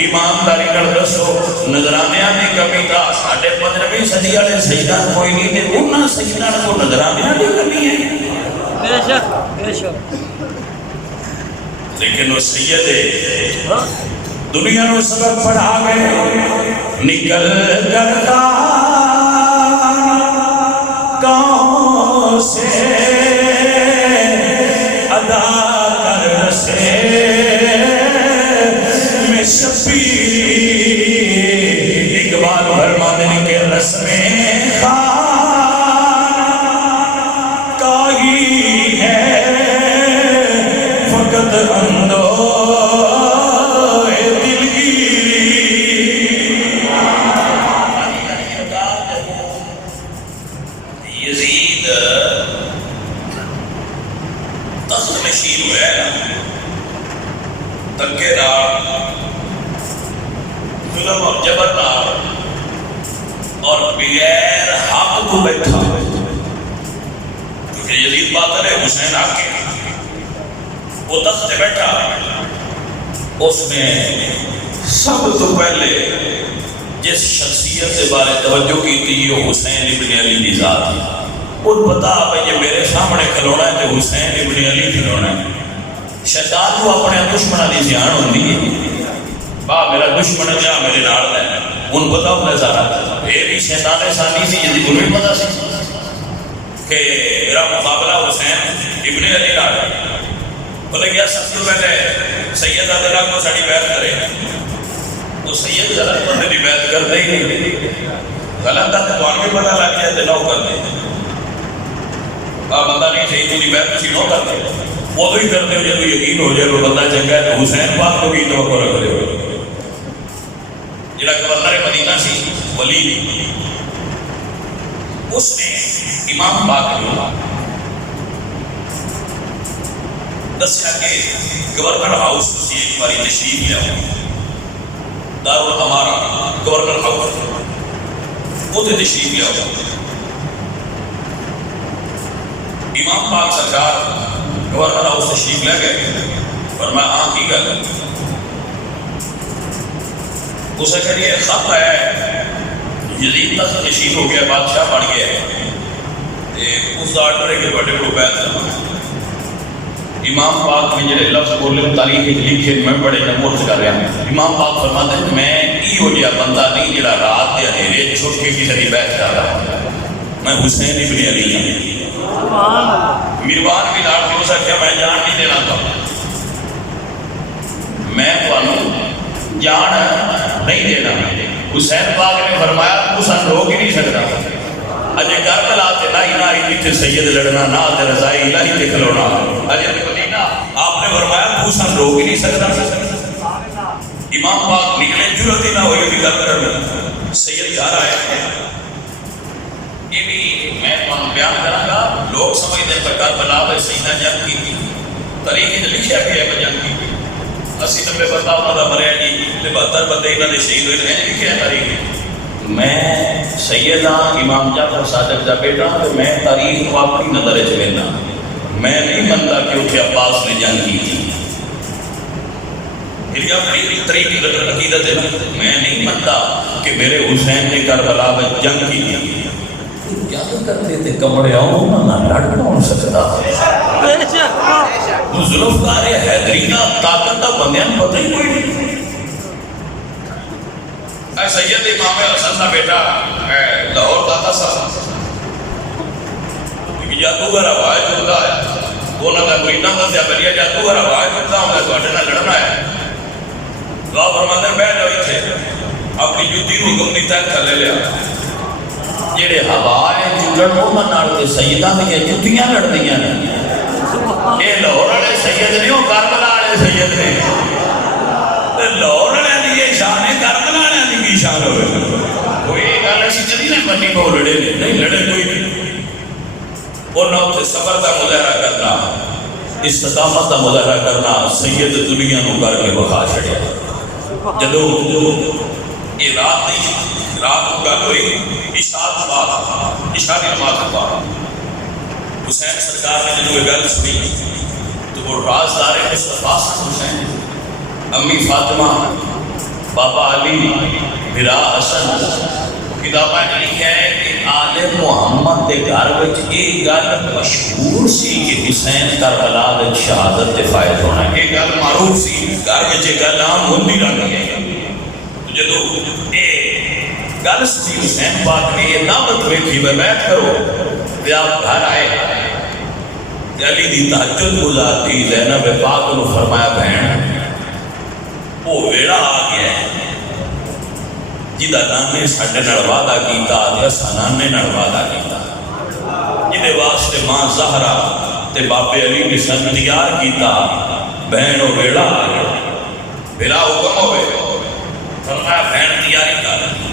ایمانداری کر دسو نظرانیاں دی کمی تھا ساڑھے 15ویں صدی والے سجدان کوئی نہیں تھے انہاں سجدان کو نظرانیاں دی کمی ہے بے شک بے شک لیکن وہ سید دنیا نو سبق پڑھا گئے نکل کرتا گاؤں سے ادا کر سے میں شبیر اقبال فرمانے کے رسمیں خان کا ہی ہے فقط اندو تکے نار ظلم اور جبر نار اور بغیر حق کو بیٹھا کیونکہ یزید باطل ہے حسین حق ہے وہ تخت سے بیٹھا اس نے سب تو پہلے جس شخصیت سے بارے توجہ کی تھی یہ حسین ابن علی کی ذات ہے ان پتا یہ میرے سامنے کھلونا ہے تو حسین ابن علی کھلونا ہے شیطان کو اپنے دشمنوں کی دھیان ہوتی ہے با میرا دشمن جا میرے نال ہے ان پتا ہوتا ہے سارا یہ بھی شیطان ثانی سی جدی کو نہیں پتا سی کہ میرا مقابلہ حسین ابن علی نال بولے کیا سب تو بیٹھے سید عدالہ کو ساڑی بیعت کرے تو سید غلط بندے بھی بیعت کرتے ہی نہیں غلط تھا تو آنگے پتہ لگ گیا تو نو کر دے بندہ نہیں صحیح تھی بیعت کسی نو کر دے وہ تو ہی کرتے ہو جب یقین ہو جائے وہ بندہ چنگا ہے تو حسین پاک کو بھی توقع رکھ دے جڑا گورنر مدینہ سی ولی اس نے امام پاک کو دسیا کہ گورنر ہاؤس سے ایک باری تشریف لیا دارالامارہ گورنر ہاؤس وہ تو تشریف لیا امام پاک سرکار گورنر ہاؤس تشریف لے گئے فرمایا ہاں کی گل اسے کہیے خط ہے یزید تک تشریف ہو گیا بادشاہ بن گیا ہے اس کا آرڈر ہے کہ بڑے کو بیعت کرنا امام پاک میں جڑے لفظ بولے تاریخ لکھے میں بڑے نموت کر رہا ہوں امام پاک فرماتے ہیں میں ای ہو گیا بندہ نہیں جڑا رات کے اندھیرے چھٹ کے کسی بیعت کر رہا ہوں میں حسین ابن علی ہوں میروان بھی لاڑ کے اسا کیا میں جان نہیں دینا تھا میں تو جان نہیں دینا حسین پاک نے فرمایا تو سن روک ہی نہیں سکتا اجے کربلا تے نہ ہی تے سید لڑنا نہ تے رضائی الہی تے کھلونا اجے تے مدینہ آپ نے فرمایا تو سن روک ہی نہیں سکتا امام پاک نکلے جرأت ہی نہ ہوئی بھی گل کرنا سید گھر آئے یہ بھی میں بیان کراں گا لوگ سمجھتے ہیں کربلا میں سیدہ جنگ کی تھی تاریخ میں لکھا گیا ہے جنگ کی اسی نبے بتا انہوں کا مریا جی 72 بندے انہوں نے شہید ہوئے ہیں لکھا ہے تاریخ میں سیدہ امام جعفر صادق کا بیٹا تو میں تاریخ کو اپنی نظر لینا میں نہیں منتا کہ اسے عباس نے جنگ کی تھی میری اپنی طریقی عقیدت ہے میں نہیں منتا کہ میرے حسین نے کربلا میں جنگ کی تھی کیا کرتے تھے کمڑے آؤں نہ لڑ کون سکتا ذوالفقار حیدری کا طاقت کا بندیاں پتہ ہی کوئی نہیں اے سید امام حسن کا بیٹا لاہور داتا صاحب جادوگر آواز ہوتا ہے انہوں نے مریداں دسیا میری جادوگر آواز ہوتا ہوں میں تواڈے نال لڑنا ہے دعا فرماندے بیٹھ جاؤ اتنے اپنی جوتی کو حکم دیتا ہے تھلے لیا جڑے ہوا ہے چلن انہاں نال تے سیداں دی جوتیاں لڑدیاں نے اے لاہور والے سید نہیں وہ کربلا والے سید نے تے لاہور والے دی شان ہے کربلا والے دی کی شان ہوے کوئی گل اسی چلی نہیں بنی کو لڑے نہیں لڑے کوئی نہیں انہاں تے صبر دا مظاہرہ کرنا استقامت دا مظاہرہ کرنا سید دنیا نو کر کے بخا چھڑیا جدو یہ رات کو گل ہوئی عشاء کی نماز پڑھا حسین سرکار نے جب یہ گل سنی تو وہ رازدار مصطفیٰ حسین امی فاطمہ بابا علی بھرا حسن کتابیں لکھا ہے کہ آل محمد کے گھر وچ یہ گل مشہور سی کہ حسین کربلا وچ شہادت تے فائد ہونا ہے یہ گل معروف سی گھر وچ یہ گل عام ہوندی رہی ہے جدو گل سنی حسین پاک نے یہ دعوت ویکھی میں بیٹھ کرو تے آپ گھر آئے علی دی تہجد گزارتی زینب پاک نے فرمایا بہن وہ ویڑا آ گیا ہے جدا نانے ساڈے نال وعدہ کیتا تے اساں نانے نال وعدہ کیتا جدے واسطے ماں زہرا تے بابے علی نے سن تیار کیتا بہن وہ ویڑا آ گیا بلا حکم ہوئے فرمایا بہن تیاری کر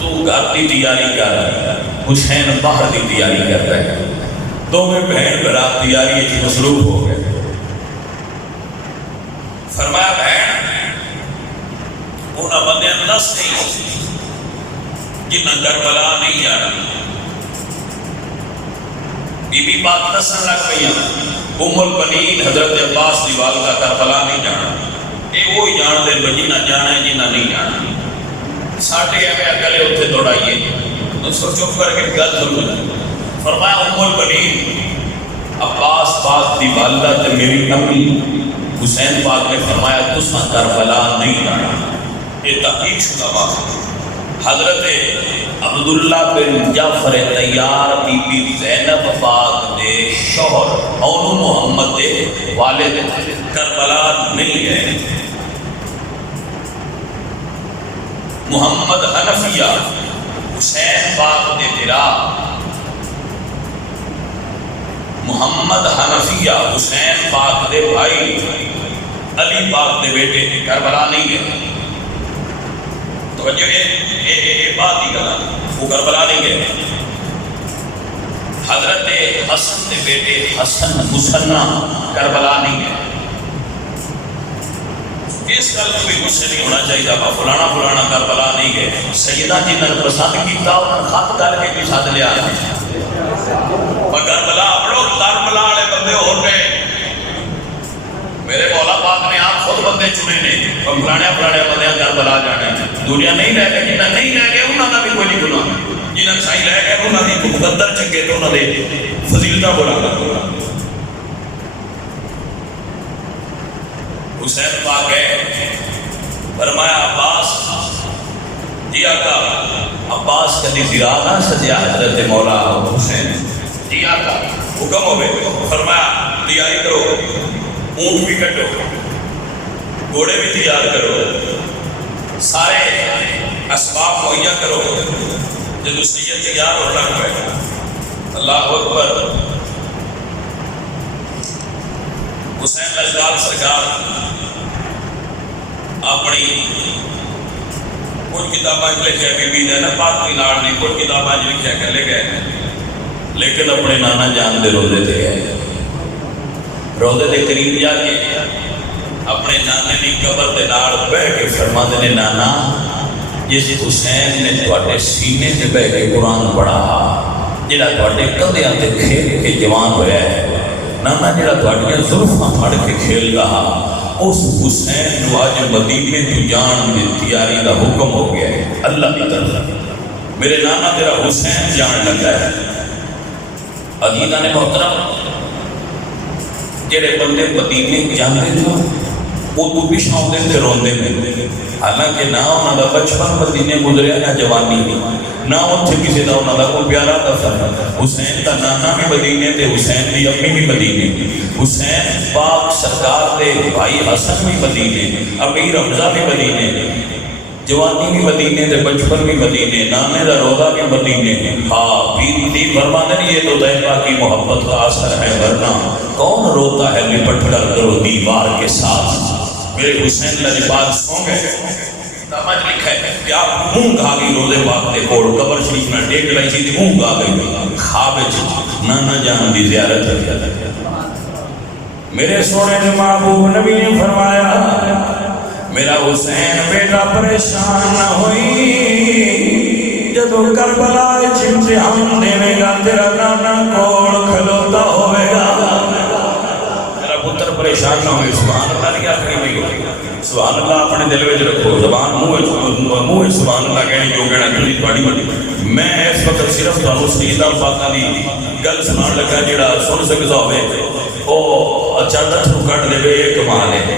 تو گھر کی تیاری کر حسین باہر کی تیاری کر رہے ہیں دونوں بہن برات تیاری کی مصروف ہو گئے فرمایا بہن انہاں بندے نس نہیں جنہاں کربلا نہیں جانا بی بی پاک نسن لگ پئی ام البنین حضرت عباس دی والدہ کربلا نہیں جانا یہ وہی جان دے جنہاں جانا ہے جنہاں نہیں جانا ساٹھے ایویں اگلے اتنے دوڑائیے دوستو چپ کر کے گل ضرور فرمایا ام البنین عباس پاک دی والدہ تے میری امی حسین پاک نے فرمایا تساں کربلا نہیں جانا یہ تحقیق شدہ بات حضرت عبداللہ بن جعفر طیار بی بی زینب پاک دے شوہر اور محمد دے والد کربلا نہیں ہے. محمد حنفیہ حسین پاک دے بھرا، محمد حنفیہ حسین پاک دے بھائی علی پاک دے بیٹے کربلا نہیں ہے. تو یہ بات ہی گلا وہ کربلا نہیں ہے. حضرت حسن دے بیٹے حسن مسنہ کربلا نہیں ہے. اس گل کو بھی غصے نہیں ہونا چاہیے با فلانا فلانا کربلا نہیں ہے. سیدہ جی نے پسند کیتا انہوں نے خط کر کے بھی ساتھ لیا کربلا اپڑو کربلا والے بندے ہو گئے. میرے مولا پاک نے آپ خود بندے چنے نے فلانے فلانے بندے کربلا جانے. دنیا نہیں لے گئے جنہیں نہیں لے گئے انہوں کا بھی کوئی نہیں گناہ. جنہیں سائی لے گئے انہوں نے مقدر چنگے تو انہوں نے فضیلتہ بولا کر. حسین پاک ہے فرمایا عباس جی آقا. عباس کدی زرا نہ سجیا حضرت مولا حسین جی آقا حکم ہوئے. فرمایا تیاری کرو، اونٹ بھی کٹو، گھوڑے بھی تیار کرو، سارے اسباب مہیا کرو. جب سید تیار ہو رہا ہے اللہ اکبر. حسین لجدال سرکار اپنی کچھ کتابیں لکھے بی بی زینب پاک کی نال نہیں کچھ کتابیں لکھے کہ لے گئے لیکن اپنے نانا جان دے روزے تے گئے. روزے دے قریب جا کے اپنے نانے کی قبر دے نال بیٹھ کے فرماتے نے نانا جس حسین نے تواڈے سینے تے بیٹھ کے قرآن پڑھا جڑا تواڈے کندھیاں تے کھیل کے جوان ہویا ہے نانا جڑا تواڈیاں زلفاں پھڑ کے کھیل رہا اس حسین نو اج مدینے تو جان دی تیاری دا حکم ہو گیا ہے. اللہ کی طرف میرے نانا تیرا حسین جان لگا ہے. عزیزاں نے محترم جڑے بندے مدینے جاندے تھے وہ تو پیچھے آتے تھے روندے میں. حالانکہ نہ انہوں کا بچپن مدینے گزریا نہ جوانی نہ اتنے کسی کا انہوں کا کوئی پیارا دفر. حسین کا نانا بھی مدینے تے حسین کی امی بھی مدینے. حسین پاک سرکار دے بھائی حسن بھی مدینے، امیر حمزہ بھی مدینے، جوانی بھی مدینے تے بچپن بھی مدینے، نانے دا روزہ بھی مدینے. ہاں پیر دی فرماتے ہیں یہ تو طیبہ کی محبت کا اثر ہے ورنہ کون روتا ہے لپٹ کر کرو دیوار کے ساتھ. میرے حسین لجپال سو گئے. سمجھ لکھا ہے کہ آپ مونگ آ گئی روزے پاک دے کوڑ قبر شریف میں ٹیک لائی تھی مونگ آ گئی خواب نانا جان دی زیارت ہے. میرے سونے نے محبوب نبی نے فرمایا میرا حسین بیٹا پریشان نہ ہوئی جدو کربلا امتحان دینے گا تیرا نانا کوڑ کھلوتا ہوئے گا. میرا پتر پریشان نہ ہوئی. سبحان اللہ نہیں آخری میں ہوئی. سبحان اللہ اپنے دل میں رکھو. زبان منہ سبحان اللہ کہنی جو کہنا کہنی تھوڑی بڑی. میں اس وقت صرف تو سیدہ پاکاں دی گل سنان لگا جڑا سن سکتا ہوئے او اچانک تو کٹ دے بے ایک کمال ہے.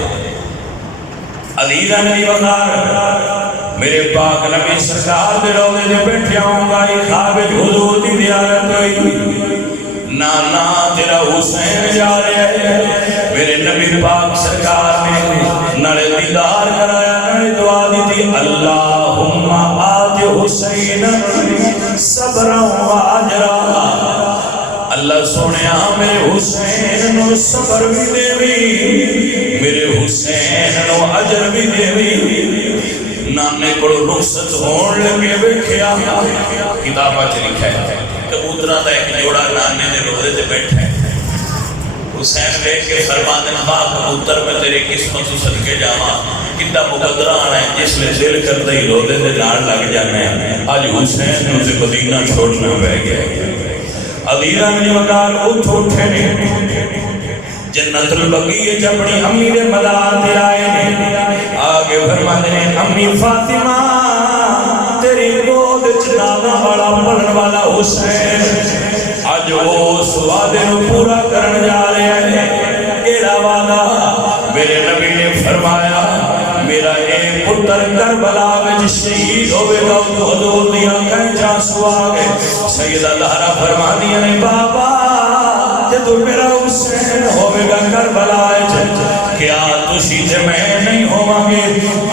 عزیزاں نے وقار میرے پاک نبی سرکار دے روزے دے بیٹھے آؤں گا خواب حضور دی زیارت ہوئی. نانا تیرا حسین جا رہے ہیں. میرے نبی پاک سرکار نے نڑے دیدار کرایا نڑے دعا دی تھی اللہم آج حسین صبرا و اجرا. اللہ سونے میرے حسین نو صبر بھی دے بھی میرے حسین نو اجر بھی دے بھی. نانے کو رخصت ہون لگے بیٹھیا کتابہ چ لکھا ہے کبوترہ دا ایک جوڑا نانے نے روزے سے بیٹھا ہے. حسین بیٹھ کے فرماتے ہیں باپ کبوتر میں تیری قسمت صدقے جاواں کتنا مقدرہ آنا ہے جس میں دل کرتا ہی روزے سے نال لگ جانا ہے. آج حسین نے اسے مدینہ چھوڑنا بہ گیا. عزیزاں نے وقار اٹھے نے جنت البقیع اپنی امی دے مدار دے آئے نے. آگے فرماتے ہیں امی فاطمہ تیری گود چنانا والا پڑھن والا حسین آج وہ اس وعدے نو پورا کرن جا رہے ہیں. کیڑا وعدہ؟ میرے نبی نے فرمایا میرا اے پتر کربلا وچ شہید ہوے گا. حضور دی آنکھاں چ آنسو آ گئے. سیدہ زہرا فرماندیاں نے بابا جدوں میرا تے میں نہیں ہوواں گے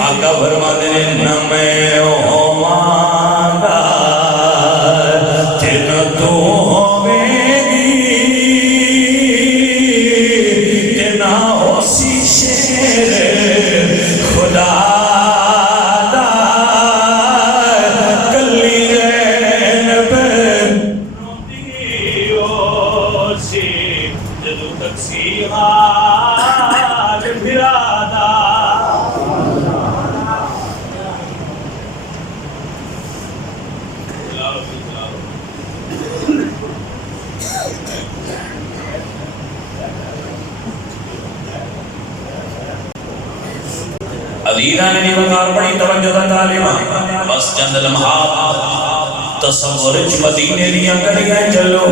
آقا فرماتے ہیں نہ میں ہوواں گا تے نہ تو ہوویں گی تے نہ ہوسی شیر خدا عزیزان نے وقار پڑی توجہ دا تعلیمہ بس چند لمحات تصور مدینے دیا گلیاں چلو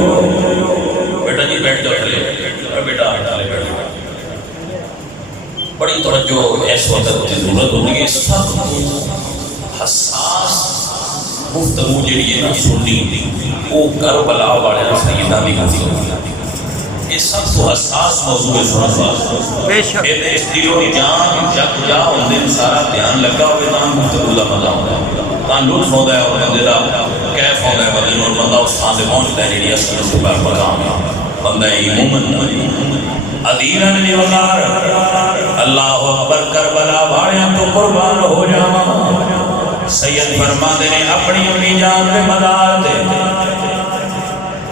بیٹا جی بیٹھ جاؤ چلے بیٹا بیٹھ بڑی توجہ اس وقت کی ضرورت ہوگی اس سب حساس گفتگو جڑی ہے نا سنی وہ کربلا والے سیدہ دی ہوتی یہ سب تو حساس موضوع ہے سنت بے شک اس دلوں کی جان جگ جا ہوندے سارا دھیان لگا ہوئے تاں گفتگو دا مزہ ہوندا ہے تاں لطف ہوندا ہے اور بندے دا کیف ہوندا ہے بندے نوں بندہ اس تھاں تے پہنچدا ہے جڑی اصل اس پر مقام ہے بندہ مومن عزیزاں نے وقار اللہ اکبر کربلا والیاں تو قربان ہو جاواں سید فرماندے نے اپنی امی جان دے مدار تے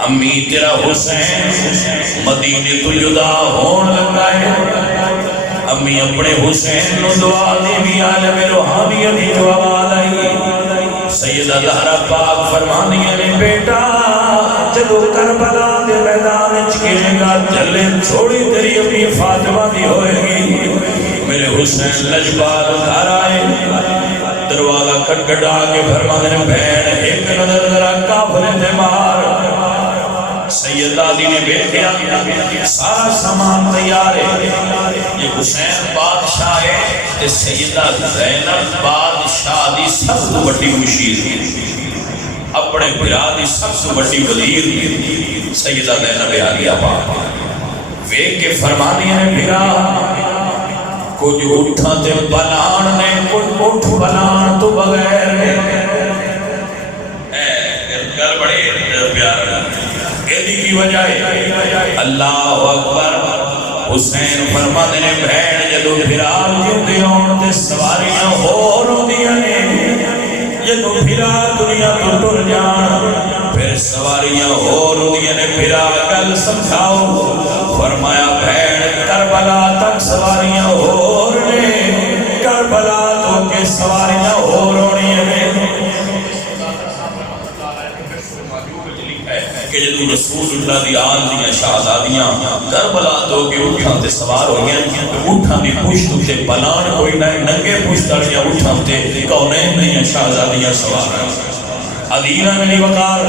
امی تیرا حسین مدینے تو جدا ہون لگا ہے امی اپنے حسین نو دعا دی بھی عالم روحانیت دی دعا آئی سیدہ زہرا پاک فرمانیاں نے بیٹا جدو کربلا دے میدان وچ گرے گا چلے چھوڑی تیری امی فاطمہ دی ہوئے گی میرے حسین لجپال گھر آئے دروازہ کٹکھٹا کے فرمانے بہن ایک نظر ذرا کافر تے مار سیدہ دی نے بیٹھیا سارا سامان تیار ہے یہ حسین بادشاہ ہے تے سیدہ زینب بادشاہ دی سب سے بڑی مشیر اپنے بھرا دی سب سے بڑی وزیر سیدہ زینب عالیہ پاک ویکھ کے فرمانی ہے بھرا کچھ اٹھا تے بلان نے کچھ اٹھ بلان تو بغیر گل بڑے پیار کہنے کی وجہ ہے اللہ اکبر حسین فرماتے نے بہن جدو پھرال جدے ہون تے سواریاں ہو رو دیا نے جدو پھرا دنیا تو ٹر جان پھر سواریاں ہو رو دیا نے پھرا گل سمجھاؤ فرمایا بہن کربلا تک سواریاں ہو رہے کربلا تو کے سواریاں ہو رونی ہے کہ جدو رسول اللہ دی آن دیاں شہزادیاں کربلا تو کہ اٹھاں تے سوار ہو گیا اٹھاں دی پشت تے بلان کوئی نہ ننگے پشت دڑیاں اٹھاں تے کونین نہیں شہزادیاں سوار ہیں عدیرہ میں وقار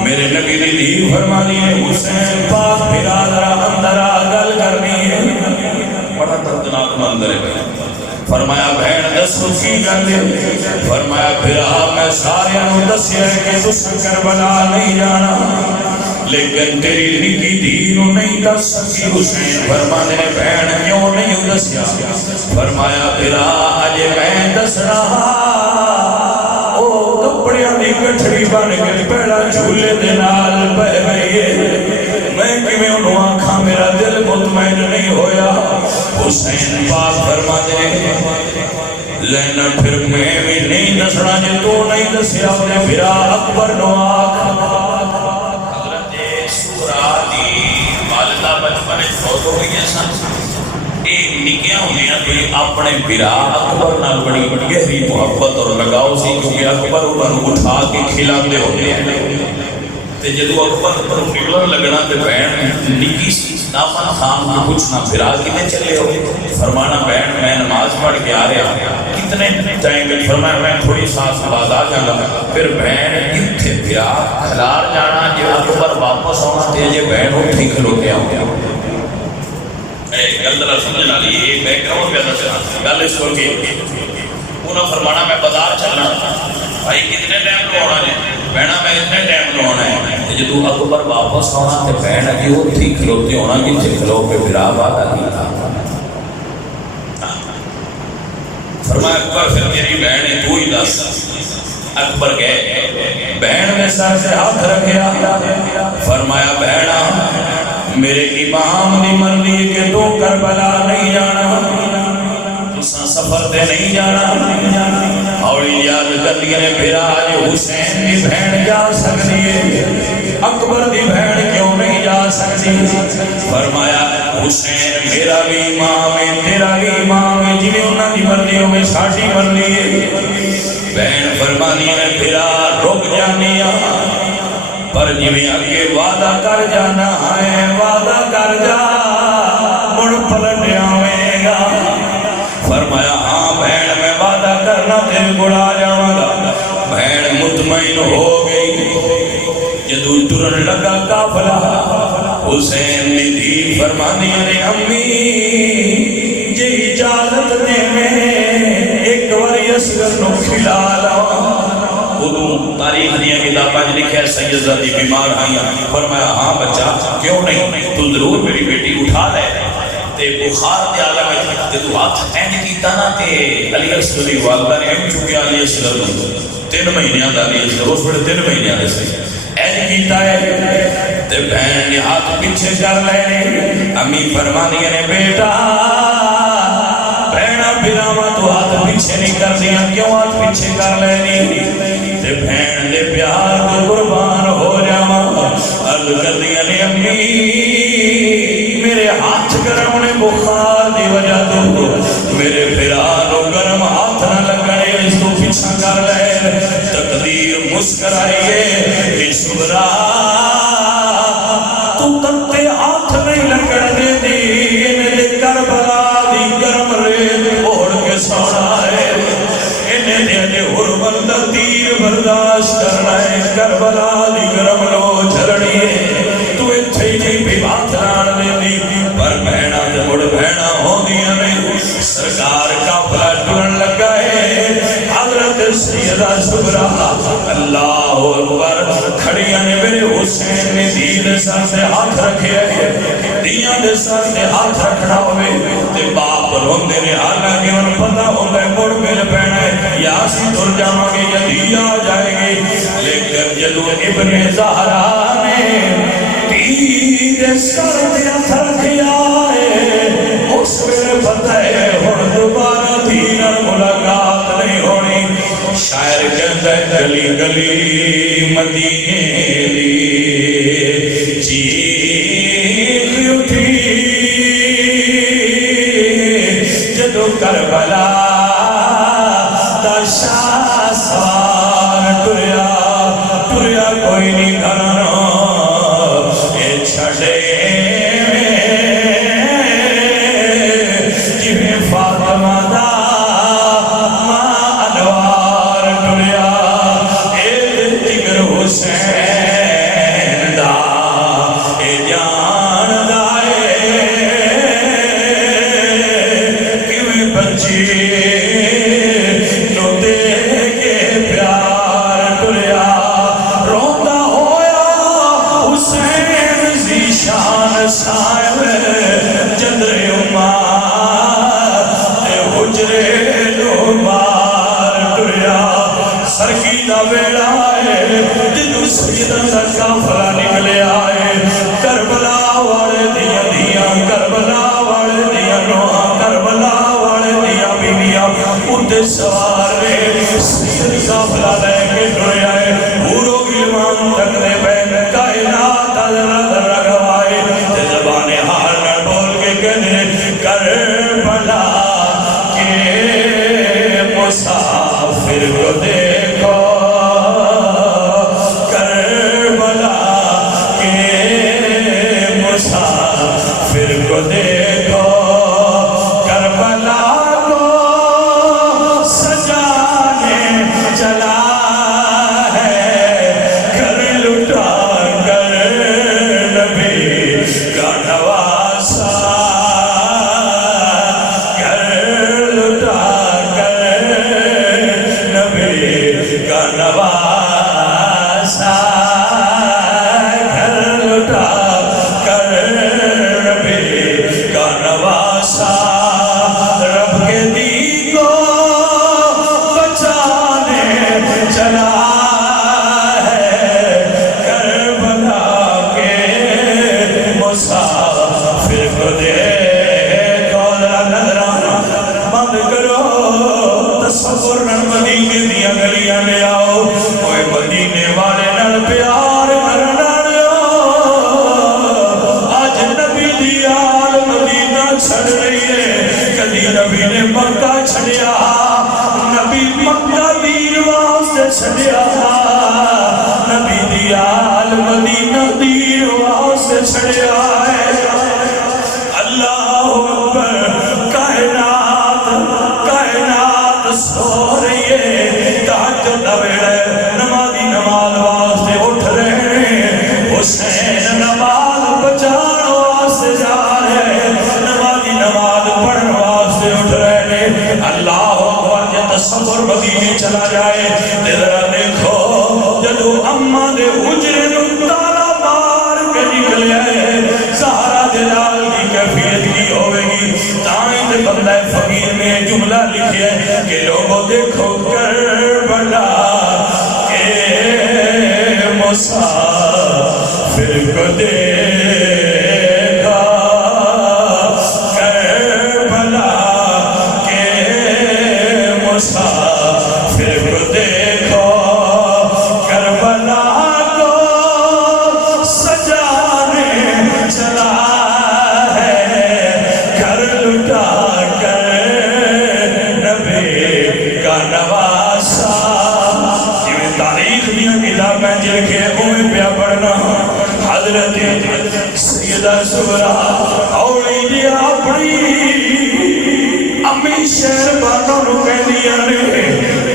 میرے نبی دی دیر فرمانی ہے حسین پاک پھرا ذرا اندرا گل کرنی ہے بڑا دردناک منظر ہے فرمایا بہن دسو کی گل فرمایا پھرا میں سارے نو دسیا کہ تس کربلا نہیں جانا لیکن تیری نکی دینو نہیں دس سکی حسین فرمانے نے بہن کیوں نہیں دسیا فرمایا پھرا اجے میں دس رہا او کپڑیاں دی گٹھڑی بن کے پہلا جھولے دے نال بہ گئی ہے میں کیویں انہوں آنکھاں میرا دل مطمئن نہیں ہویا حسین پاک فرماتے لینا پھر میں بھی نہیں دسنا جے تو نہیں دسیا اپنے پھرا اکبر نو آنکھ حضرت سورہ دی والدہ بچپن فوت ہو گئی سن ایک نکیاں ہوئی ہیں اپنے پھرا اکبر نال بڑی گہری محبت اور لگاؤ سی کیونکہ اکبر انہوں اٹھا کے کھلاتے ہوتے ہیں تے جدو اکبر پر فکر لگنا تے بہن نکی سی نافن خان کو پوچھنا پھرا کتنے چلے ہو فرمانا بہن میں نماز پڑھ کے آ رہا کتنے ٹائم میں فرمایا میں تھوڑی سانس بعد آ جانا پھر بہن کتنے پھرا کھلار جانا جو اکبر واپس آنا تے یہ بہن اٹھی کھلوتے آؤں گل ذرا سمجھنا لی یہ بیک گراؤنڈ پہ چلا گل اس کو کہ انہوں فرمانا میں بازار چلنا بھائی کتنے ٹائم کو آنا ہے بہنا میں اتنے ٹائم کو آنا ہے جدو اکبر واپس آنا تے بہن اگے وہ تھی کھلوتے ہونا کہ کھلو پہ پھرا بات آتی تھا فرمایا اکبر پھر میری بہن ہے تو ہی دس. اکبر گئے, بہن نے سر سے ہاتھ رکھیا, فرمایا بہنا میرے امام دی مرضی ہے کہ تو کربلا نہیں جانا, تساں سفر تے نہیں جانا. اور یاد کر لیے نے پھر آج حسین دی بہن جا سکتی ہے, اکبر دی بہن کیوں نہیں جا سکتی؟ فرمایا حسین میرا بھی امام ہے, تیرا بھی امام ہے, جنہیں انہاں دی مرضی ہوئے ساڑھی مرضی ہے. بہن فرمانی نے پھرا رک جانی پر جویں اگے وعدہ کر جانا ہے وعدہ کر جا مڑ پلٹ آویں گا. فرمایا ہاں بہن میں وعدہ کرنا تیرے کو آ جاواں گا. بہن مطمئن ہو گئی. جدو ٹرن لگا قافلہ حسین نے دی فرمانی نے امی جی اجازت دے میں ایک واری اصغر نو کھلا لاواں. ادو تاریخ دیا کتاباں لکھا ہے سیدہ دی بیمار آئی. فرمایا ہاں بچہ کیوں نہیں, تو ضرور میری بیٹی اٹھا لے. تے بخار دے عالم میں تے تو ہاتھ اینج کیتا نا تے علی اصغر دی والدہ نے اینج چکیا علی اصغر نو 3 مہینے دا علی اصغر اس ویلے 3 مہینے دے سی اینج کیتا ہے. تے بہن نے ہاتھ پیچھے کر لے. امی فرمانی نے بیٹا بہنا براواں تو ہاتھ پیچھے نہیں کر دیا, کیوں ہاتھ پیچھے کر لینی؟ تے بہن دے پیار تو قربان ہو جاواں. عرض کر دیا نے امی میرے ہاتھ گرم نے بخار دی وجہ تو میرے پھرانو گرم ہاتھ نہ لگنے, اس کو پیچھا کر لے. تقدیر مسکرائیے کہ صبرا تو تتے ہاتھ نہیں لگن دے دی, انہیں کربلا دی گرم ریت اوڑ کے سونا ہے, انہیں دے حرمت دا تیر برداشت کرنا ہے. کربلا دی گرم لو جھرڑی ہے, تو اتھے ہی نہیں بھی بات ران دے دی. پر بہنا تے مڑ بہنا ہو دیا میں سرکار کا بلا ٹرن لگا ہے. حضرت سیدہ صبرا اللہ اکبر کھڑیاں نے میرے حسین نے دین سر سے ہاتھ رکھے, دیاں دے سر سے ہاتھ رکھنا ہوئے تے باپ روندے نے, حالانکہ ان پتہ ہوتا ہے مڑ میرے بہنا ہے یا سی تر جاواں گے یا دیا جائے گی. لیکن جدو ابن زہرا نے تیر سر دے ہاتھ رکھیا ہے اس میں پتہ ہے ہن دوبارہ دین ملاقات نہیں ہونی. شاعر کہتا ہے گلی گلی مدینے دی چیخ اٹھی جدو کربلا دا شاہ سوار ٹریا ٹریا کوئی نہیں کرنا اے چھڑے جویں فاطمہ دا حسین دا اے جان دائے کیویں بچی نو دے کے پیار ٹریا. روندہ ہویا حسین ذیشان صاحب جدر عمار تے حجرے نو بار ٹریا. سرکی دا ویڑا ہے جدو سیدہ دا کافلہ نکلے آئے. کربلا والے دیا دیا کربلا والے دیا نوہا کربلا والے دیا بیویا اٹھے سوار رہے سیدہ کافلہ لے کے ٹرے آئے. پورو گلمان تک دے بین کائنات حضرت رکھوائے تے زبان حال میں بول کے کہنے کربلا کے مسافر کو دیکھو مسافر کو دیکھو کربلا کو سجانے چلا مسافر کو دیکھو ذرا نظرانا بند کرو تصور نہ مدینے دیا گلیاں لے آؤ کوئی مدینے والے نال پیار کرنا آج نبی دی آل مدینہ چھڑ رہی ہے کدی نبی نے مکہ چھڑیا نبی مکہ دین واسطے چھڑیا نبی دی آل مدینہ دین واسطے چھڑیا ہے اللہ اکبر کائنات سو رہی ہے تہجد دا ویلا ہے نمازی نماز واسطے اٹھ رہے ہیں حسین نماز بچان واسطے جا رہے ہیں نمازی نماز پڑھن واسطے اٹھ رہے ہیں اللہ اکبر یہ تصور مدینے چلا جائے ذرا دیکھو جدو اماں دے حجرے نوں تالا مار کے نکلے زہرا جلال کی کیفیت کی ہوئے گی تائیں دے بندہ فقیر نے جملہ لکھے کہ لوگوں دیکھو کربلا کے مسافر کو دیکھا کربلا کے مسافر کو دیکھو کربلا کو سجانے چلا ہے گھر لٹا کر نبی کا نواسا یہ تاریخ دیا کتابیں جل کے ہوئے پیا پڑھنا حضرت سیدہ سغرا اولی دی اپنی امی شہر بانوں نو کہہ دیا نے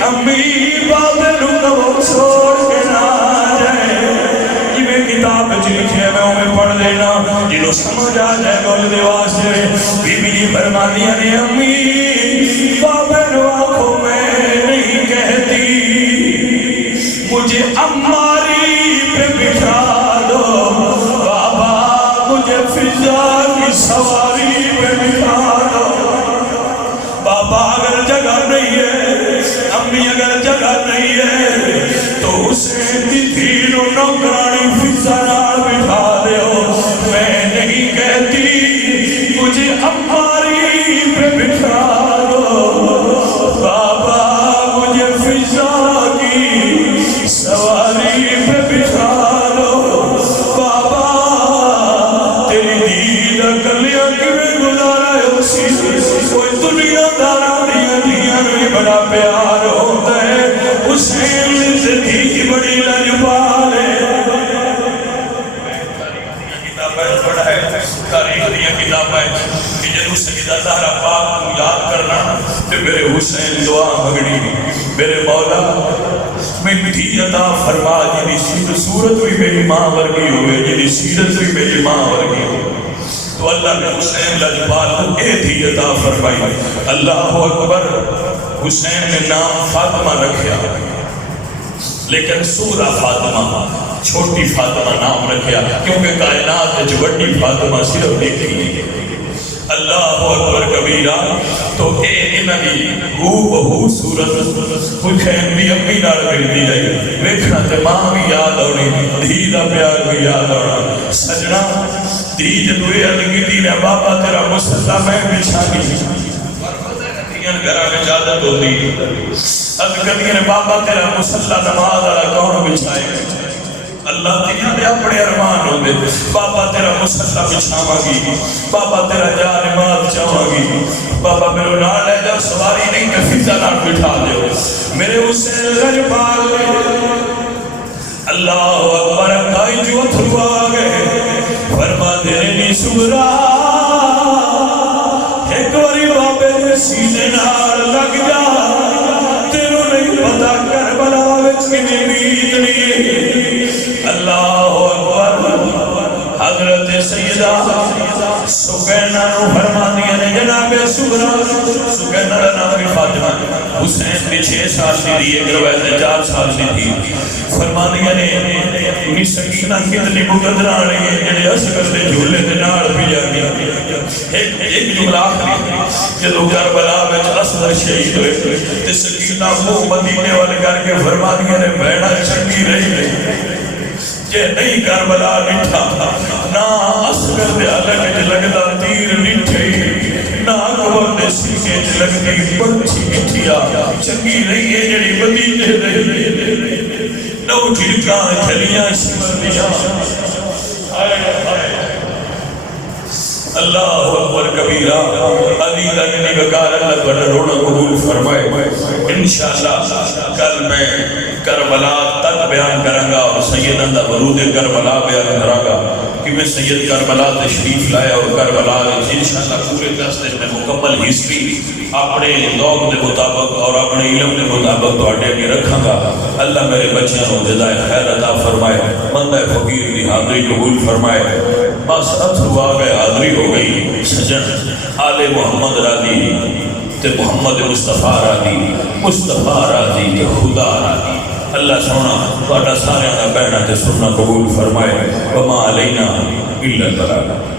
امی بابے نو کبو چھوڑ کے نہ جائے یہ میں کتاب لکھے میں انہیں پڑھ دینا جنہوں سمجھ آ جائے گول دے واسطے بی بی جی فرما دیا نے امی بابے نو آنکھوں میں نہیں کہتی مجھے اماری پہ بٹھا دو بابا مجھے فضا کی سواری پہ بٹھا دو بابا اگر جگہ نہیں ہے امی اگر جگہ نہیں ہے تو حسین کی دھیروں نوکرانی فضا نال بٹھا دے ہو میں نہیں کہتی مجھے اماری پہ بٹھا دو بابا مجھے فضا کی سواری پہ بٹھا دو بابا تیری دید کلیاں کیویں گزارا ہے اسی کوئی دنیا دارا دیا دیا میں بڑا پیار ہوتا ہے حسین سے دی بڑی لجپال ہے تاریخ دیا کتابیں کہ جنہوں سیدہ زہرا پاک کو یاد کرنا تو میرے حسین دعا مگنی میرے مولا میری عطا فرما جنہی صورت بھی میری ماں ورگی ہوئے جنہی سیرت بھی میری ماں ورگی ہوئے تو اللہ نے حسین لجپال کو اے تھی عطا فرمائی اللہ اکبر حسین نے نام فاطمہ رکھیا لیکن سورہ فاطمہ چھوٹی فاطمہ نام رکھیا کیونکہ کائنات جو بڑی فاطمہ صرف دیکھی ہے اللہ اکبر کبیرہ تو اے انہی ہو بہو صورت حسین بھی امی نال ملتی رہی ویکھنا تے ماں بھی یاد آنی دھی دا پیار بھی یاد آنا سجنا دھی جدو اے الگی نے بابا تیرا مسلح میں بچھانی گھرہ میں جادت ہوتی اب کبھی نے بابا تیرا مسلح نماز والا کون بچھائے اللہ تیرا دے اپنے ارمان ہوندے بابا تیرا مسلح بچھاواں گی بابا تیرا جا نماز چاواں گی بابا میرے نال ہے جب سواری نہیں کہ فضا نال بٹھا دے میرے حسین لجپال اللہ اکبر کائی جو اتھرو آگئے فرما دے رہی سغرا ایک واری بابے نے سینے نال لگ جا تیرو نہیں پتا کربلا وچ کتنی بیت نہیں اللہ اکبر حضرت سیدہ سکینہ نو فرما دیا نے جناب سغرا سکینہ کا نام بھی فاطمہ حسین بھی 6 سال کی دی ایک روایت 4 سال کی تھی فرما دیا نے انہی سکینہ کتنی مقدرہ رہی ہے جنہیں اصغر دے جھولے دے نال بھی جاگی ایک جملہ آخری جدو کربلا میں اصغر شہید ہوئے تے سکینہ منہ مدینے والے کر کے فرما دیا نے بہنا چنگی رہی جے نہیں کربلا نٹھا نہ اصغر دے علم لگدا تیر نٹھے نہ اکبر دے سینے لگدی پنچھی نٹھیا چنگی نہیں ہے جڑی مدینے دے نو جھڑکاں چلیاں سمردیاں اللہ اکبر کبیرہ علی لگنی بکار اللہ بڑا رونا قبول فرمائے انشاءاللہ کل میں کربلا تک بیان کروں گا اور سید اندہ ورود کربلا بیان کروں گا کہ میں سید کربلا تشریف لائے اور کربلا انشاءاللہ پورے دستے میں مکمل ہسٹری اپنے ذوق کے مطابق اور اپنے علم کے مطابق تو اٹے کے رکھاں گا اللہ میرے بچیاں کو جزائے خیر عطا فرمائے بندہ فقیر کی حاضری قبول فرمائے بس اتھرو آ گئے حاضری ہو گئی سجن آل محمد راضی تے محمد مصطفیٰ راضی مصطفیٰ راضی تے خدا راضی اللہ سونا تہاڈا سارے دا کہنا تے سننا قبول فرمائے وما علینا الا البلاغ